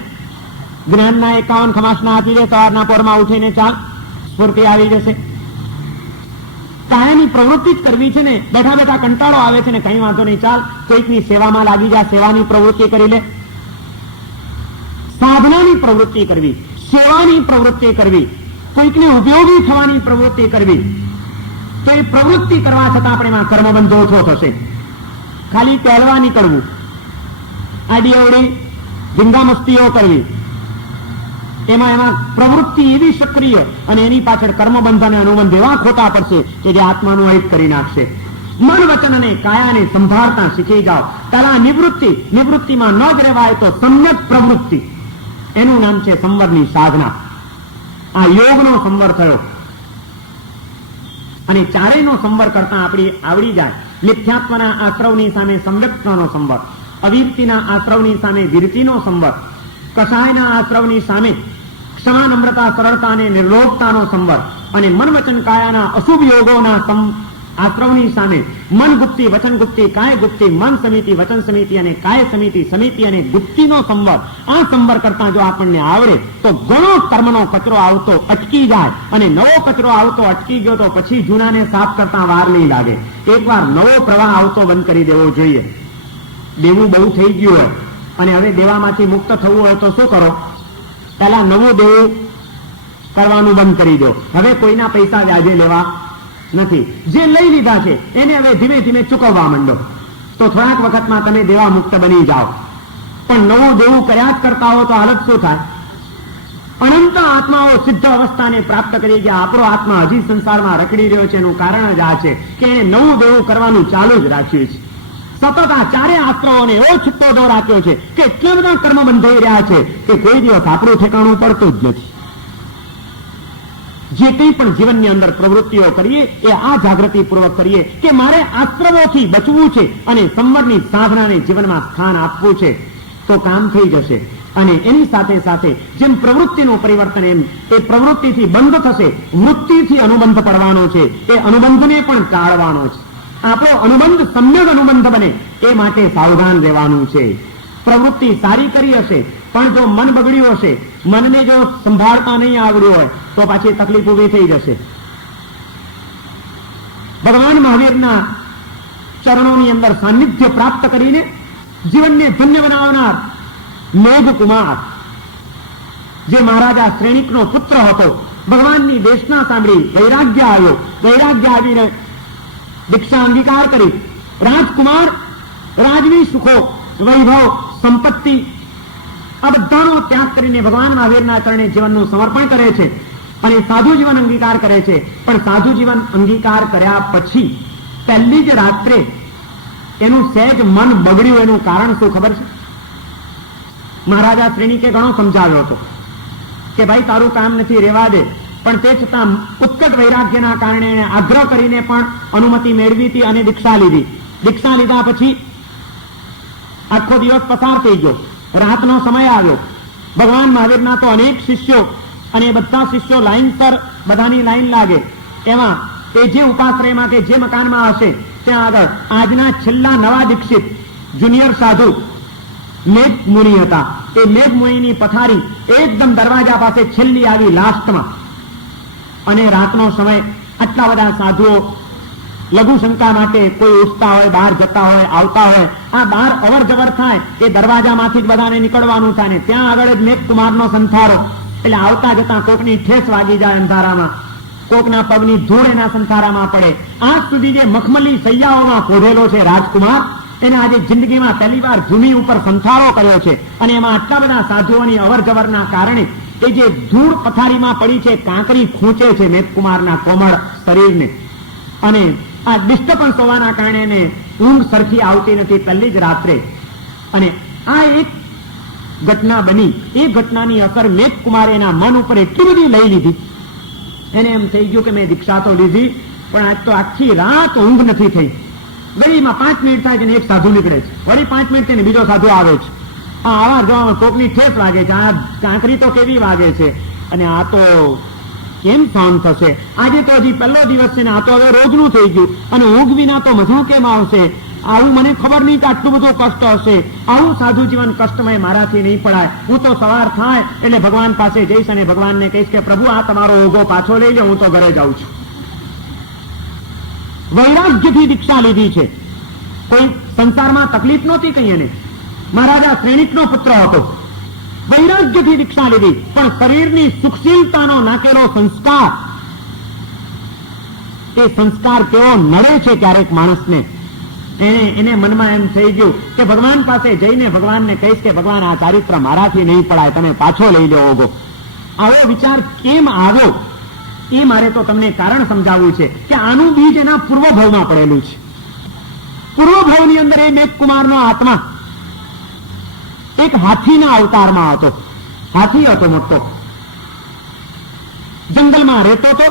જ્ઞાનના 51 ખમાસના આપી દે, સવારના પોરમાં ઉઠીને ચાલ, સ્ફૂર્તિ આવી જશે. કાયાની પ્રવૃત્તિ જ કરવી છે ને, બેઠા બેઠા કંટાળો આવે છે ને, કઈ વાંધો નહીં, ચાલ કોઈકની સેવામાં લાગી જા, સેવાની પ્રવૃત્તિ કરી લે. સાધનાની પ્રવૃત્તિ કરવી, સેવાની પ્રવૃત્તિ કરવી, કોઈકને ઉપયોગી થવાની પ્રવૃત્તિ કરવી, તો એ પ્રવૃત્તિ કરવા છતાં આપણે એમાં કર્મબંધો ઓછો થશે. ખાલી પહેલવા નીકળવું, આડી અવડી ધીંગામસ્તીઓ કરવી, એમાં પ્રવૃત્તિ એવી સક્રિય અને એની પાછળ કર્મબંધ અને અનુબંધ એવા ખોટા પડશે કે જે આત્માનું અહિત કરી નાખશે. મન વચન અને કાયાને સંભાળતા શીખી જાઓ. પહેલા નિવૃત્તિમાં ન જ રહેવાય તો સમ્યક પ્રવૃત્તિ, એનું નામ છે સંવરની સાધના. આ યોગનો સંવર થયો અને ચારેયનો સંવર કરતા આપણી આવડી જાય. મિથ્યાત્વના આશ્રવની સામે સંવ્યક્તનો સંવર, અવિરતિના આશ્રવની સામે વિરતિનો સંવર, કષાયના આશ્રવની સામે ક્ષમા, નમ્રતા, સરળતા અને નિર્લોભતાનો સંવર, અને મન વચન કાયાના અશુભ યોગોના આશ્રવની સામે મન ગુપ્તિ, વચન ગુપ્તિ, કાય ગુપ્તિ, મન સમિતિ, વચન સમિતિ અને કાય સમિતિ અને ગુપ્તિનો સંવર. આ સંવર કરતા જો આપણને આવડે તો ઘણો કર્મનો કચરો આવતો અટકી જાય, અને નવો કચરો આવતો અટકી ગયો તો પછી જૂનાને સાફ કરતા વાર નહીં લાગે. એકવાર નવો પ્રવાહ આવતો બંધ કરી દેવો જોઈએ. દેવું બહુ થઈ ગયું હોય અને હવે દેવામાંથી મુક્ત થવું હોય તો શું કરો? પહેલા નવું દેવું કરવાનું બંધ કરી દો. હવે કોઈના પૈસા વ્યાજે લેવા નથી. જે લઈ લીધા છે એને હવે ધીમે ધીમે ચૂકવવા માંડો, તો થોડાક વખતમાં તમે દેવા મુક્ત બની જાઓ. પણ નવું દેવું કર્યા જ કરતા હો તો હાલત શું થાય? અનંત આત્માઓ સિદ્ધ અવસ્થાને પ્રાપ્ત કરી ગયા. આપણો આત્મા હજી સંસારમાં રખડી રહ્યો છે. એનું કારણ જ આ છે કે એને નવું દેવું કરવાનું ચાલુ જ રાખ્યું છે. સતત આ ચારે આશ્રવોને એવો છૂટો દોર આપ્યો છે કે એટલા બધા કર્મ બંધાઈ રહ્યા છે કે કોઈ દિવસ આપણું ઠેકાણું પડતું જ નથી. જે કંઈ પણ જીવનની અંદર પ્રવૃત્તિઓ કરીએ એ આ જાગૃતિપૂર્વક કરીએ કે મારે આશ્રવોથી બચવું છે અને સંવરની સાધનાને જીવનમાં સ્થાન આપવું છે, તો કામ થઈ જશે. અને એની સાથે સાથે જેમ પ્રવૃત્તિનું પરિવર્તન એમ એ પ્રવૃત્તિથી બંધ થશે, વૃત્તિથી અનુબંધ પડવાનો છે, એ અનુબંધને પણ ટાળવાનો છે. આપણો અનુબંધ સમ્યક અનુબંધ બને એ માટે સાવધાન રહેવાનું છે. પ્રવૃત્તિ સારી કરી હશે પણ જો મન બગડ્યું હશે, મનને જો સંભાળતા નહીં આવડ્યું હોય તો પાછી તકલીફ ઉભી થઈ જશે. ભગવાન મહાવીરના ચરણોની અંદર સાનિધ્ય પ્રાપ્ત કરીને જીવનને ધન્ય બનાવનાર મેઘકુમાર, જે મહારાજા શ્રેણિકનો પુત્ર હતો, ભગવાનની દેશના સાંભળી વૈરાગ્ય આવ્યો. વૈરાગ્ય આવીને દીક્ષા અંગીકાર કરી. રાજકુમાર રાજવી સુખો, વૈભવ, સંપત્તિ આ બધાનો ત્યાગ કરીને ભગવાન મહાવીરના ચરણે જીવનનું સમર્પણ કરે છે અને સાધુ જીવન અંગીકાર કરે છે. પણ સાધુ જીવન અંગીકાર કર્યા પછી પહેલી જ રાત્રે એનું સહેજ મન બગડ્યું. એનું કારણ શું ખબર છે? મહારાજા શ્રેણિકે ઘણો સમજાવ્યો હતો કે ભાઈ તારું કામ નથી, રહેવા દે. પણ તે છતાં ઉત્કટ વૈરાગ્યના કારણે એને આગ્રહ કરીને પણ અનુમતિ મેળવી હતી અને દીક્ષા લીધી. દીક્ષા લીધા પછી આખો દિવસ પસાર થઈ ગયો. રાતનો સમય આવ્યો. ભગવાન મહાવીરના તો અનેક શિષ્યો અને બધા શિષ્યો લાઈનસર બધાની લાઈન લાગે. એમાં એ જે ઉપાશ્રયમાં કે જે મકાનમાં હશે ત્યાં આગળ આજના છેલ્લા નવા દીક્ષિત જુનિયર સાધુ મેઘ મુનિ હતા. એ મેઘ મુનિની પથારી એકદમ દરવાજા પાસે છેલ્લી આવી લાસ્ટમાં. અને રાતનો સમય, આટલા બધા સાધુઓ લઘુશંકા માટે કોઈ ઉઠતા હોય, બહાર જતા હોય, આવતા હોય, આ બહાર અવર જવર થાય એ દરવાજામાંથી જ બધાને નીકળવાનું થાય ને ત્યાં આગળ જ મેઘકુમારનો સંથારો. એટલે આવતા જતા કોકની ઠેસ વાગી જાય અંધારામાં, કોકના પગની ધૂળ એના સંથારામાં પડે. આજ સુધી જે મખમલી સૈયાઓમાં કોઢેલો છે રાજકુમાર, એને આજે જિંદગીમાં પહેલી વાર ભૂમિ ઉપર સંથારો કર્યો છે. અને એમાં આટલા બધા સાધુઓની અવર જવરના કારણે એ જે ધૂળ પથારીમાં પડી છે, કાંકરી ખૂંચે છે મેઘકુમારના કોમળ શરીરને. અને આ ડિસ્ટર્બન્સ હોવાના કારણે એને ઊંઘ સરખી આવતી નથી પહેલી જ રાત્રે. અને આ એક ઘટના બની. એ ઘટનાની અસર મેઘકુમારે એના મન ઉપર એટલી બધી લઈ લીધી, એને એમ થઈ ગયું કે મેં દીક્ષા તો લીધી પણ આજ તો આખી રાત ઊંઘ નથી થઈ. ગળીમાં 5 મિનિટ થાય છે ને એક સાધુ નીકળે છે, વળી 5 મિનિટ થઈને બીજો સાધુ આવે છે. આ આવા જવામાં કોકની ઠેસ વાગે છે, આ કાંકરી તો કેવી વાગે છે, અને આ તો કેમ સહન થશે? આજે તો હજી પહેલો દિવસ છે ને આ તો હવે રોજનું થઈ ગયું, અને ઊંઘ વિના તો મજા કેમ આવશે? આવું મને ખબર નહીં કે આટલું બધું કષ્ટ હશે, આવું સાધુ જીવન કષ્ટમય મારાથી નહીં પડાય. હું તો સવાર થાય એટલે ભગવાન પાસે જઈશ અને ભગવાનને કહીશ કે પ્રભુ આ તમારો ઓઘો પાછો લઈ લે, હું તો ઘરે જાઉં છું. વૈરાગ્યથી દીક્ષા લીધી છે. કોઈ સંસારમાં તકલીફ નહોતી કઈ એને. મહારાજા શ્રેણિકનો પુત્ર હતો, વૈરાગ્યથી દીક્ષા લીધી, પણ શરીરની સુખશીલતાનો નાખેલો સંસ્કાર, એ સંસ્કાર કેવો નડે છે ક્યારેક માણસને. એને મનમાં એમ થઈ ગયું કે ભગવાન પાસે જઈને ભગવાનને કહીશ કે ભગવાન આ ચારિત્ર મારાથી નહીં પડાય, તમે પાછો લઈ લો ઓઘો. આવો વિચાર કેમ આવ્યો એ મારે તો તમને કારણ સમજાવવું છે કે આનું બીજ એના પૂર્વભાવમાં પડેલું છે. પૂર્વભાવની અંદર એ મેઘકુમારનો આત્મા એક હાથીના અવતારમાં હતો. હાથી હતો મોટો, જંગલમાં રહેતો હતો.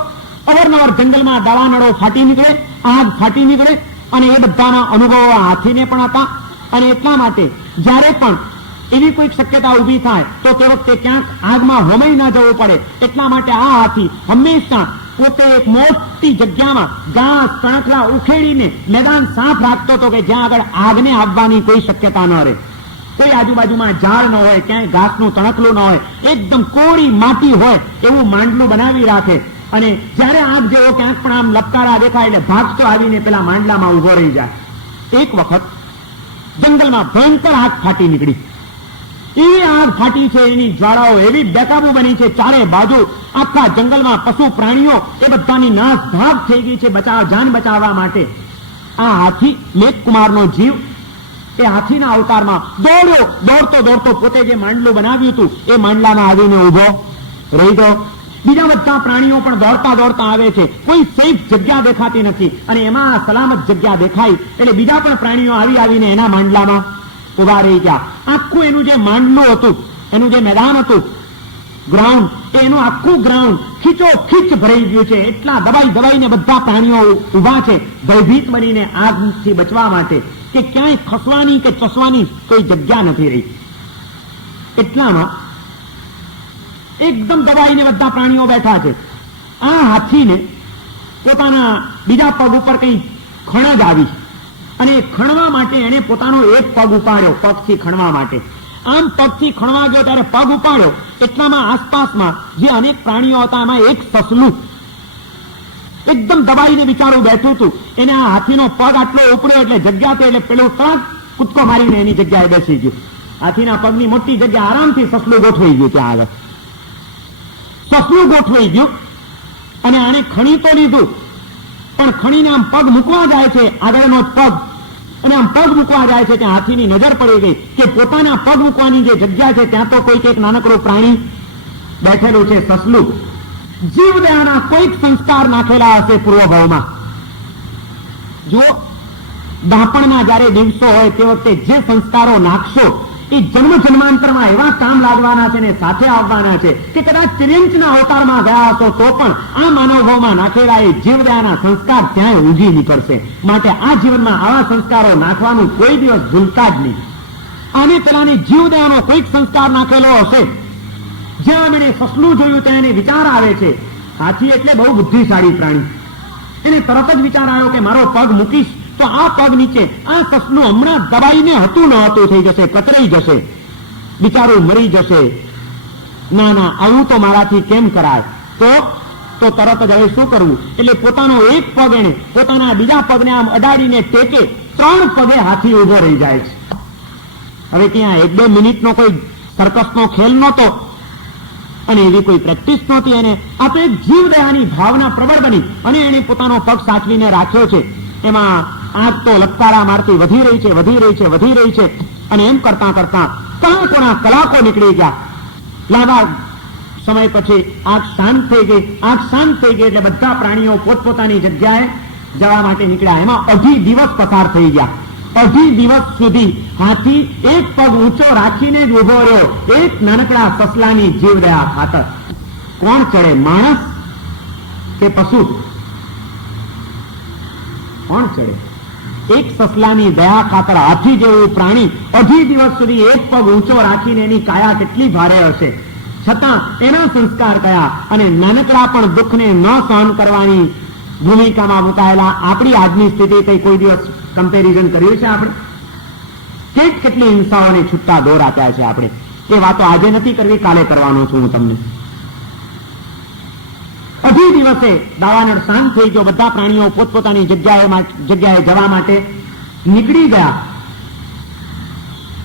અવારનવાર જંગલમાં દાવાનળો ફાટી નીકળે, આગ ફાટી નીકળે, અને એ બધાના અનુભવો હાથીને પણ હતા. અને એટલા માટે જ્યારે પણ એવી કોઈક શક્યતા ઊભી થાય તો તે વખતે ક્યાંક આગમાં હોમાઈ ના જવું પડે, એટલા માટે આ હાથી હંમેશા પોતે એક મોટી જગ્યામાં ઘાસ તણખલા ઉખેડીને મેદાન સાફ રાખતો હતો કે જ્યાં આગળ આગને આવવાની કોઈ શક્યતા ન રહે. કોઈ આજુબાજુમાં ઝાડ ન હોય, ક્યાંય ઘાસનું તણખલું ન હોય, એકદમ કોરી માટી હોય એવું માંડલું બનાવી રાખે. અને જયારે આગ જેવો ક્યાંક પણ આમ લપકારા દેખાય એટલે ભાગતો આવીને પેલા માંડલામાં ઉભો રહી જાય. એક વખત જંગલમાં ભયંકર આગ ફાટી નીકળી. એવી આગ ફાટી છે, એની જ્વાળાઓ એવી બેકાબુ બની છે, ચારે બાજુ આખા જંગલમાં પશુ પ્રાણીઓ એ બધાની નાશ ભાગ થઈ ગઈ છે જાન બચાવવા માટે. આ હાથી મેઘકુમારનો જીવ એ હાથીના અવતારમાં દોડતો પોતે જે માંડલું બનાવ્યું હતું એ માંડલામાં આવીને ઉભો રહી ગયો. બીજા બધા પ્રાણીઓ પણ દોડતા આવે છે, કોઈ સેફ જગ્યા દેખાતી નથી. અને એમાં સલામત જગ્યા દેખાઈ એટલે બીજા પણ પ્રાણીઓ આવીને એના માંડલામાં ઉભા રહી ગયા. આખું એનું જે માંડલું હતું, એનું જે મેદાન હતું, ગ્રાઉન્ડ, એનું આખું ગ્રાઉન્ડ ખીચોખીચ ભરાઈ ગયું છે. એટલા દબાઈને બધા પ્રાણીઓ ઉભા છે ભયભીત બનીને આગથી બચવા માટે, કે ક્યાંય ખસવાની કે ચસવાની કોઈ જગ્યા નથી રહી. એટલામાં એકદમ દબાઈને બધા પ્રાણીઓ બેઠા છે. આ હાથીને પોતાના બીજા પગ ઉપર કઈ ખણજ આવી અને ખણવા માટે એને પોતાનો એક પગ ઉપાડ્યો, પગથી ખણવા માટે. આમ પગથી ખણવા ગયો ત્યારે પગ ઉપાડ્યો, એટલામાં આસપાસમાં જે અનેક પ્રાણીઓ હતા એમાં એક સસલું એકદમ દબાઈને બિચારું બેઠું હતું. એને આ હાથીનો પગ આટલો ઉપડ્યો એટલે જગ્યા એટલે પેલો તરત કૂદકો મારીને એની જગ્યાએ બેસી ગયો. હાથીના પગની મોટી જગ્યા આરામથી સસલું ગોઠવાઈ ગયું. ત્યાં આગળ સસલું ગોઠવાઈ ગયું અને આને ખણી તો લીધું, પણ ખણીને આમ પગ મૂકવા જાય છે, આગળનો પગ, અને આમ પગ મૂકવા જાય છે ત્યાં હાથીની નજર પડી ગઈ કે પોતાના પગ મૂકવાની જે જગ્યા છે ત્યાં તો કોઈક એક નાનકડું પ્રાણી બેઠેલું છે, સસલું. જીવદયાના કોઈક સંસ્કાર નાખેલા હશે પૂર્વભાવમાં. જો દાપણના જયારે દિવસો હોય તે વખતે જે સંસ્કારો નાખશો એ જન્મ જન્માંતરમાં એવા કામ લાગવાના છે ને સાથે આવવાના છે કે કદાચ ત્રિંચના અવતારમાં ગયા હશો તો પણ આ માનવભાવમાં નાખેલા એ જીવદયાના સંસ્કાર ત્યાં ઉગી નીકળશે. માટે આ જીવનમાં આવા સંસ્કારો નાખવાનું કોઈ દિવસ ભૂલતા જ નહીં. આને પેલાની જીવદયાનો કોઈક સંસ્કાર નાખેલો હશે. જ્યાં એને સસલું જોયું ત્યાં એને વિચાર આવે છે, હાથી એટલે બહુ બુદ્ધિશાળી પ્રાણી, એને તરત જ વિચાર આવ્યો કે મારો પગ મૂકીશ તો આ પગ નીચે આ સસલું હમણાં દબાઈને હતું ન હતું થઈ જશે, કતરાઈ જશે, બિચારું મરી જશે. ના, આવું તો મારાથી કેમ કરાય? તો તરત જ હવે શું કરવું? એટલે પોતાનો એક પગ એને પોતાના બીજા પગને આમ અડાડીને ટેકે 3 પગે હાથી ઉભો રહી જાય છે. હવે ત્યાં 1-2 મિનિટનો કોઈ સર્કસનો ખેલ નહોતો અને એવી કોઈ પ્રેક્ટિસ નહોતી એને. આ તો એક જીવદયાની ભાવના પ્રબળ બની અને એને પોતાનો પગ સાચવીને રાખ્યો છે. એમાં આગ તો લપકારા મારતી વધી રહી છે અને એમ કરતા કલાકો નીકળી ગયા. લાંબા સમય પછી આગ શાંત થઈ ગઈ એટલે બધા પ્રાણીઓ પોતપોતાની જગ્યાએ જવા માટે નીકળ્યા. એમાં 2.5 દિવસ પસાર થઈ ગયા. 2.5 દિવસ સુધી હાથી એક પગ ઊંચો રાખીને જ ઉભો રહ્યો, એક નાનકડા સસલાની જીવદયા ખાતર. કોણ ચડે, માણસ કે પશુ? કોણ ચડે? એક સસલાની દયા ખાતર હાથી જેવું પ્રાણી 2.5 દિવસ સુધી એક પગ ઊંચો રાખીને એની કાયા કેટલી ભારે હશે, છતાં એના સંસ્કાર કયા. અને નાનકડા પણ દુઃખને ન સહન કરવાની ભૂમિકામાં મુકાયેલા આપણી આજની સ્થિતિ કઈ કોઈ દિવસ કમ્પેરિઝન કર્યું છે આપણે? કેટલી હિંસાઓને છૂટા દોર આપ્યા છે આપણે. એ વાતો આજે નથી કરવી, કાલે કરવાનો છું હું તમને. અઢી દિવસે દાવાનળ શાંત થઈ ગયો. બધા પ્રાણીઓ પોતપોતાની જગ્યાએ જવા માટે નીકળી ગયા.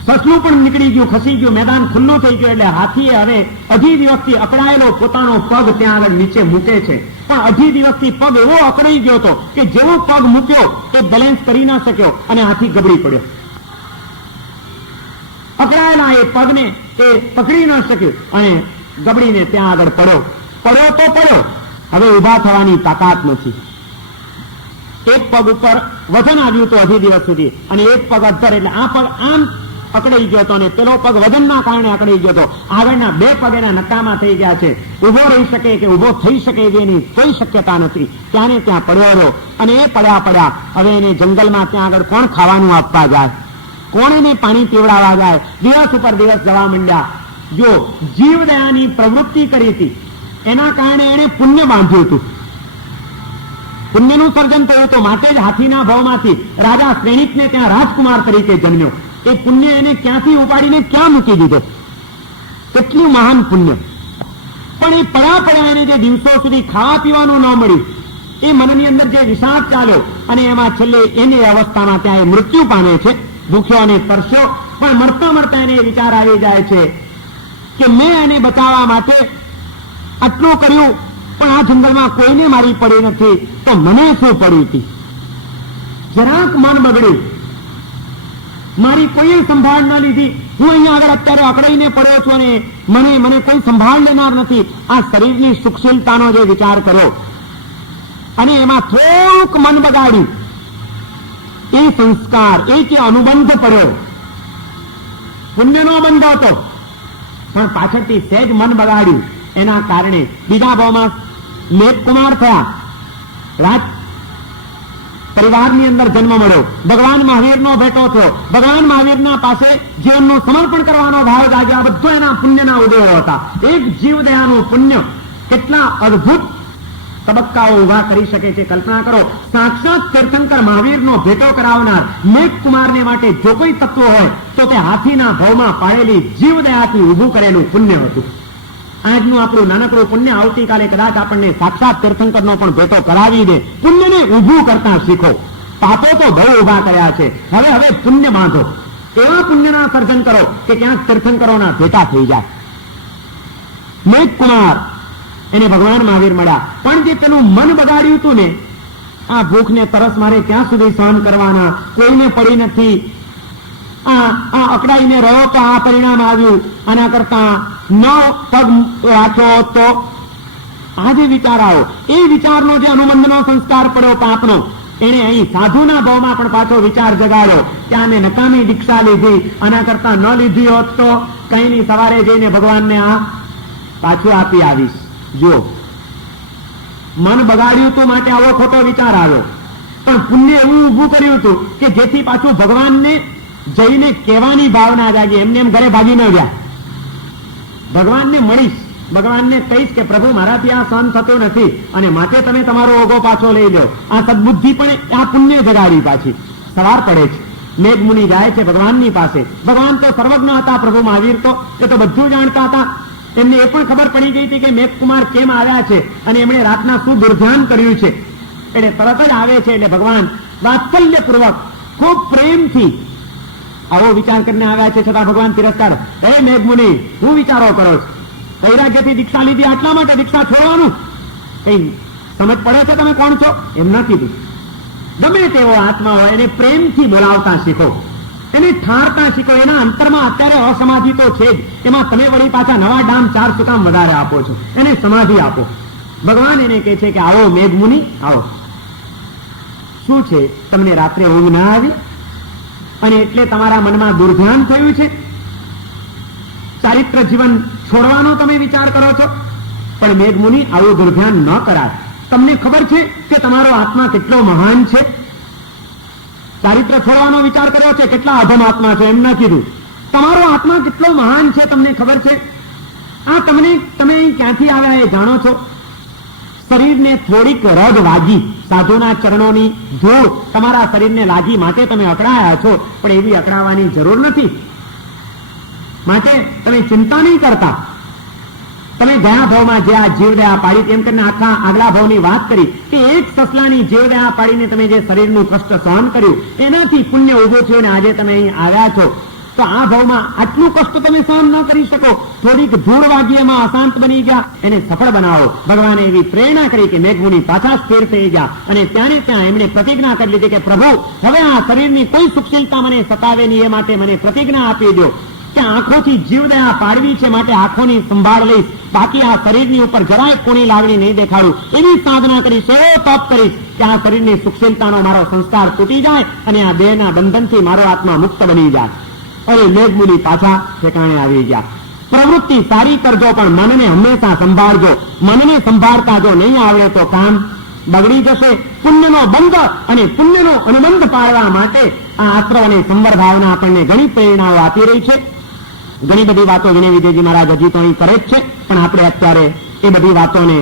સસલું પણ નીકળી ગયું, ખસી ગયું, મેદાન ખુલ્લું થઈ ગયું. એટલે હાથીએ હવે અઢી દિવસથી અકળાયેલો પોતાનો પગ ત્યાં આગળ નીચે મૂકે છે. પણ અઢી દિવસથી પગ એવો અકળાઈ ગયો હતો કે જેવો પગ મૂક્યો એ બેલેન્સ કરી ના શક્યો અને હાથી ગબડી પડ્યો. પકડાયેલા એ પગને એ પકડી ન શક્યું અને ગબડીને ત્યાં આગળ પડ્યો તો પડ્યો. હવે ઉભા થવાની તાકાત નથી. એક પગ ઉપર વજન આવ્યું હતું અઢી દિવસ સુધી અને એક પગ અધ્ધર, એટલે આ પગ આમ અકડાઈ ગયો હતો અને પેલો પગ વજનના કારણે અકડાઈ ગયો હતો. આગળના બે પગ એના નકામા થઈ ગયા છે. ઉભો રહી શકે કે ઉભો થઈ શકે એની કોઈ શક્યતા નથી. ત્યાં પડ્યો રહ્યો અને એ પડ્યા હવે એને જંગલમાં ત્યાં આગળ કોણ ખાવાનું આપવા જાય, કોણ એને પાણી પીવડાવવા જાય? દિવસ ઉપર દિવસ જવા માંડ્યા. જો જીવદયાની પ્રવૃત્તિ કરી હતી એના કારણે એને પુણ્ય બાંધ્યું હતું. પુણ્યનું સર્જન થયું હતું. માટે જ હાથીના ભાવમાંથી રાજા શ્રેણિકને ત્યાં રાજકુમાર તરીકે જન્મ્યો. એ પુણ્ય એને ક્યાંથી ઉપાડીને ક્યાં મૂકી દીધો? કેટલું મહાન પુણ્ય! પણ એ પડ્યા એને જે દિવસો સુધી ખાવા પીવાનું ન મળ્યું, એ મનની અંદર જે વિષાદ ચાલ્યો અને એમાં છેલ્લે એની અવસ્થામાં ત્યાં એ મૃત્યુ પામે છે. ભૂખ્યો અને તરસ્યો, પણ મળતા એને વિચાર આવી જાય છે કે મેં એને બચાવવા માટે આટલું કર્યું પણ આ જંગલમાં કોઈને મારી પડી નથી, તો મને શું પડી હતી? જરાક મન બગડ્યું, મારી કોઈ સંભાળ ન લીધી. હું અહીંયા આગળ અત્યારે અકળાઈને પડ્યો છું અને મને કોઈ સંભાળ લેનાર નથી. આ શરીરની સુખશીલતાનો જે વિચાર કર્યો અને એમાં થોડુંક મન બગાડ્યું. એ સંસ્કાર, એ કે અનુબંધ પડ્યો. પુણ્યનો બંધ હતો પણ પાછળથી સહેજ મન બગાડ્યું. એના કારણે બીજા ભાવમાં મેઘકુમાર થયા. રાજ પરિવારની અંદર જન્મ મળ્યો. ભગવાન મહાવીરનો ભેટો થયો. ભગવાન મહાવીરના પાસે જીવનનું સમર્પણ કરવાનો ભાવ જાગ્યો. આ બધો એના પુણ્યના ઉદયો હતા. એક જીવદયાનું પુણ્ય કેટલા અદભુત તબક્કાઓ ઉભા કરી શકે છે, કલ્પના કરો. સાક્ષાત તીર્થંકર મહાવીરનો ભેટો કરાવનાર મેઘકુમારને માટે જો કોઈ તત્વ હોય તો તે હાથીના ભાવમાં પાડેલી જીવદયાથી ઉભું કરેલું પુણ્ય હતું. આજનું આપણું નાનકડું પુણ્ય આવતીકાલે કદાચ આપણને સાક્ષાત તીર્થંકરનો પણ ભેટો કરાવી દે. પુણ્યને ઉભું કરતા શીખો. પાપો તો બહુ ઉભા કર્યા છે, હવે પુણ્ય બાંધો. એવા પુણ્યના સર્જન કરો કે ક્યાંક તીર્થંકરોના ભેટા થઈ જાય. મેઘકુમાર એને ભગવાન મહાવીર મળ્યા, પણ જે તેનું મન બગાડ્યું હતું ને, આ ભૂખ ને તરસ મારે ક્યાં સુધી સહન કરવાના, કોઈને પડી નથી, આ અકડાઈને રહ્યો તો આ પરિણામ આવ્યું. આના કરતા ન પગ રાખ્યો તો આ જે વિચાર આવ્યો, એ વિચારનો જે અનુબંધનો સંસ્કાર પડ્યો પાપનો, એને અહીં સાધુના ભાવમાં પણ પાછો વિચાર જગાડ્યો કે આને નકામી દીક્ષા લીધી, આના કરતા ન લીધી હોત તો કઈ નહીં, સવારે જઈને ભગવાનને આ પાછું આપી આવીશ. જો મન બગાડ્યું હતું માટે આવો ખોટો વિચાર આવ્યો, પણ પુણ્ય એવું ઉભું કર્યું હતું કે જેથી પાછું ભગવાનને જઈને કહેવાની ભાવના જાગી. એમને એમ ઘરે ભાગી ન ગયા. ભગવાનને મળીશ, ભગવાનને કહીશ કે પ્રભુ મારાથી આ સહન થતું નથી અને માટે તમે તમારો ઓગો પાછો લઈ લો. આ સદબુદ્ધિ પણ આ પુણ્ય જગાડી. પાછી સવાર પડે છે, મેઘમુનિ જાય છે ભગવાનની પાસે. ભગવાન તો સર્વજ્ઞ હતા, પ્રભુ મહાવીર તો એ તો બધું જાણતા હતા. એમને એ પણ ખબર પડી ગઈ હતી કે મેઘકુમાર કેમ આવ્યા છે અને એમણે રાતના શું દુર્ધ્યાન કર્યું છે. એટલે તરત જ આવે છે. એટલે ભગવાન વાત્સલ્યપૂર્વક ખૂબ પ્રેમથી આવો વિચાર કરીને આવ્યા છે, છતાં ભગવાન તિરસ્કાર. હે મેઘમુનિ, હું વિચારો કરો છો? વૈરાગ્યથી દીક્ષા લીધી આટલા માટે દીક્ષા છોડવાનું કઈ સમજ પડે છે તમે કોણ છો? એમ ન કીધું. ગમે તેવો આત્મા હોય એને પ્રેમથી બોલાવતા શીખો, એને ઠારતા શીખો. એના અંતરમાં અત્યારે અસમાધિ તો છે જ, એમાં તમે વળી પાછા નવા ડામ 4 શું કામ વધારે આપો છો? એને સમાધિ આપો. ભગવાન એને કહે છે કે આવો મેઘમુનિ આવો. શું છે, તમને રાત્રે ઊંઘ ના આવી અને એટલે તમારા મનમાં દુર્ધ્યાન થયું છે? ચારિત્ર જીવન છોડવાનો તમે વિચાર કરો છો? પણ મેઘમુનિ આવું દુર્ધ્યાન ન કરાય. તમને ખબર છે કે તમારો આત્મા કેટલો મહાન છે? ચારિત્ર છોડવાનો વિચાર કર્યો છે, કેટલા અધમ આત્મા છે એમ ન કીધું. તમારો આત્મા કેટલો મહાન છે તમને ખબર છે? આ તમે અહીં ક્યાંથી આવ્યા એ જાણો છો? શરીરને થોડીક રગ વાગી, સાધુના ચરણોની ધૂળ તમારા શરીરને લાગી માટે તમે અકળાયા છો, પણ એવી અકળાવાની જરૂર નથી. માટે તમે ચિંતા નહીં કરતા. તમે ગયા ભાવમાં જે આ જીવદયા પાડી, તેમ કરીને આખા આગલા ભાવની વાત કરી કે એક સસલાની જીવદયા પાડીને તમે જે શરીરનું કષ્ટ સહન કર્યું, એનાથી પુણ્ય ઉભું થયું ને આજે તમે અહીં આવ્યા છો. તો આ ભાવમાં આટલું કષ્ટ તમે સહન ન કરી શકો, થોડીક ધૂળ વાગી એમાં અશાંત બની ગયા, એને સફળ બનાવો. ભગવાને એવી પ્રેરણા કરી કે મેઘમુનિ પાછા સ્થિર થઈ ગયા અને ત્યાં એમણે પ્રતિજ્ઞા કરી લીધી કે પ્રભુ, હવે આ શરીરની કોઈ સુખશીલતા મને સતાવે નહીં, એ માટે મને પ્રતિજ્ઞા આપી દો કે આંખોથી જીવદયા પાડવી છે, માટે આંખોની સંભાળ લઈશ, બાકી આ શરીરની ઉપર જરાય કોની લાગણી નહીં દેખાડું. એવી સાધના કરીશ, એવો તપ કરીશ કે આ શરીરની સુખશીલતાનો મારો સંસ્કાર તૂટી જાય અને આ દેહના બંધનથી મારો આત્મા મુક્ત બની જાય. અને મેઘમુનિ પાછા ઠેકાણે આવી ગયા. પ્રવૃત્તિ સારી કરજો, પણ મનને હંમેશા સંભાળજો. મનને સંભાળતા જો નહીં આવડે તો કામ બગડી જશે. પુણ્યનો બંધ અને પુણ્યનો અનુબંધ પાડવા માટે આ આશ્રવ અને સંવર ભાવના આપણને ઘણી પ્રેરણાઓ આપી રહી છે. ઘણી બધી વાતો વિનય વિજયજી મહારાજ હજી તો અહીં કરે જ છે, પણ આપણે અત્યારે એ બધી વાતોને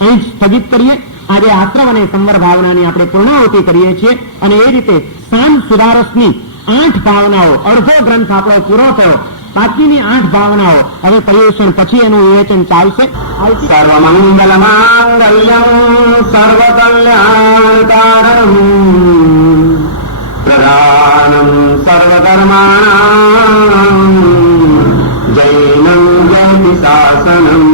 અહીં સ્થગિત કરીએ. આજે આશ્રવ અને સંવર ભાવનાની આપણે પૂર્ણાહુતિ કરીએ છીએ અને એ રીતે સાંજ સુધારસની 8 ભાવનાઓ, અડધો ગ્રંથ આપણો પૂરો થયો. બાકીની 8 ભાવનાઓ હવે પર્યુષણ પછી એનું વિવેચન ચાલશે. સર્વમંગલ માંગલ્યમ સર્વકલ્યાણકારણમ પ્રધાનમ સર્વધર્માણામ જૈનમ જયતિ શાસનમ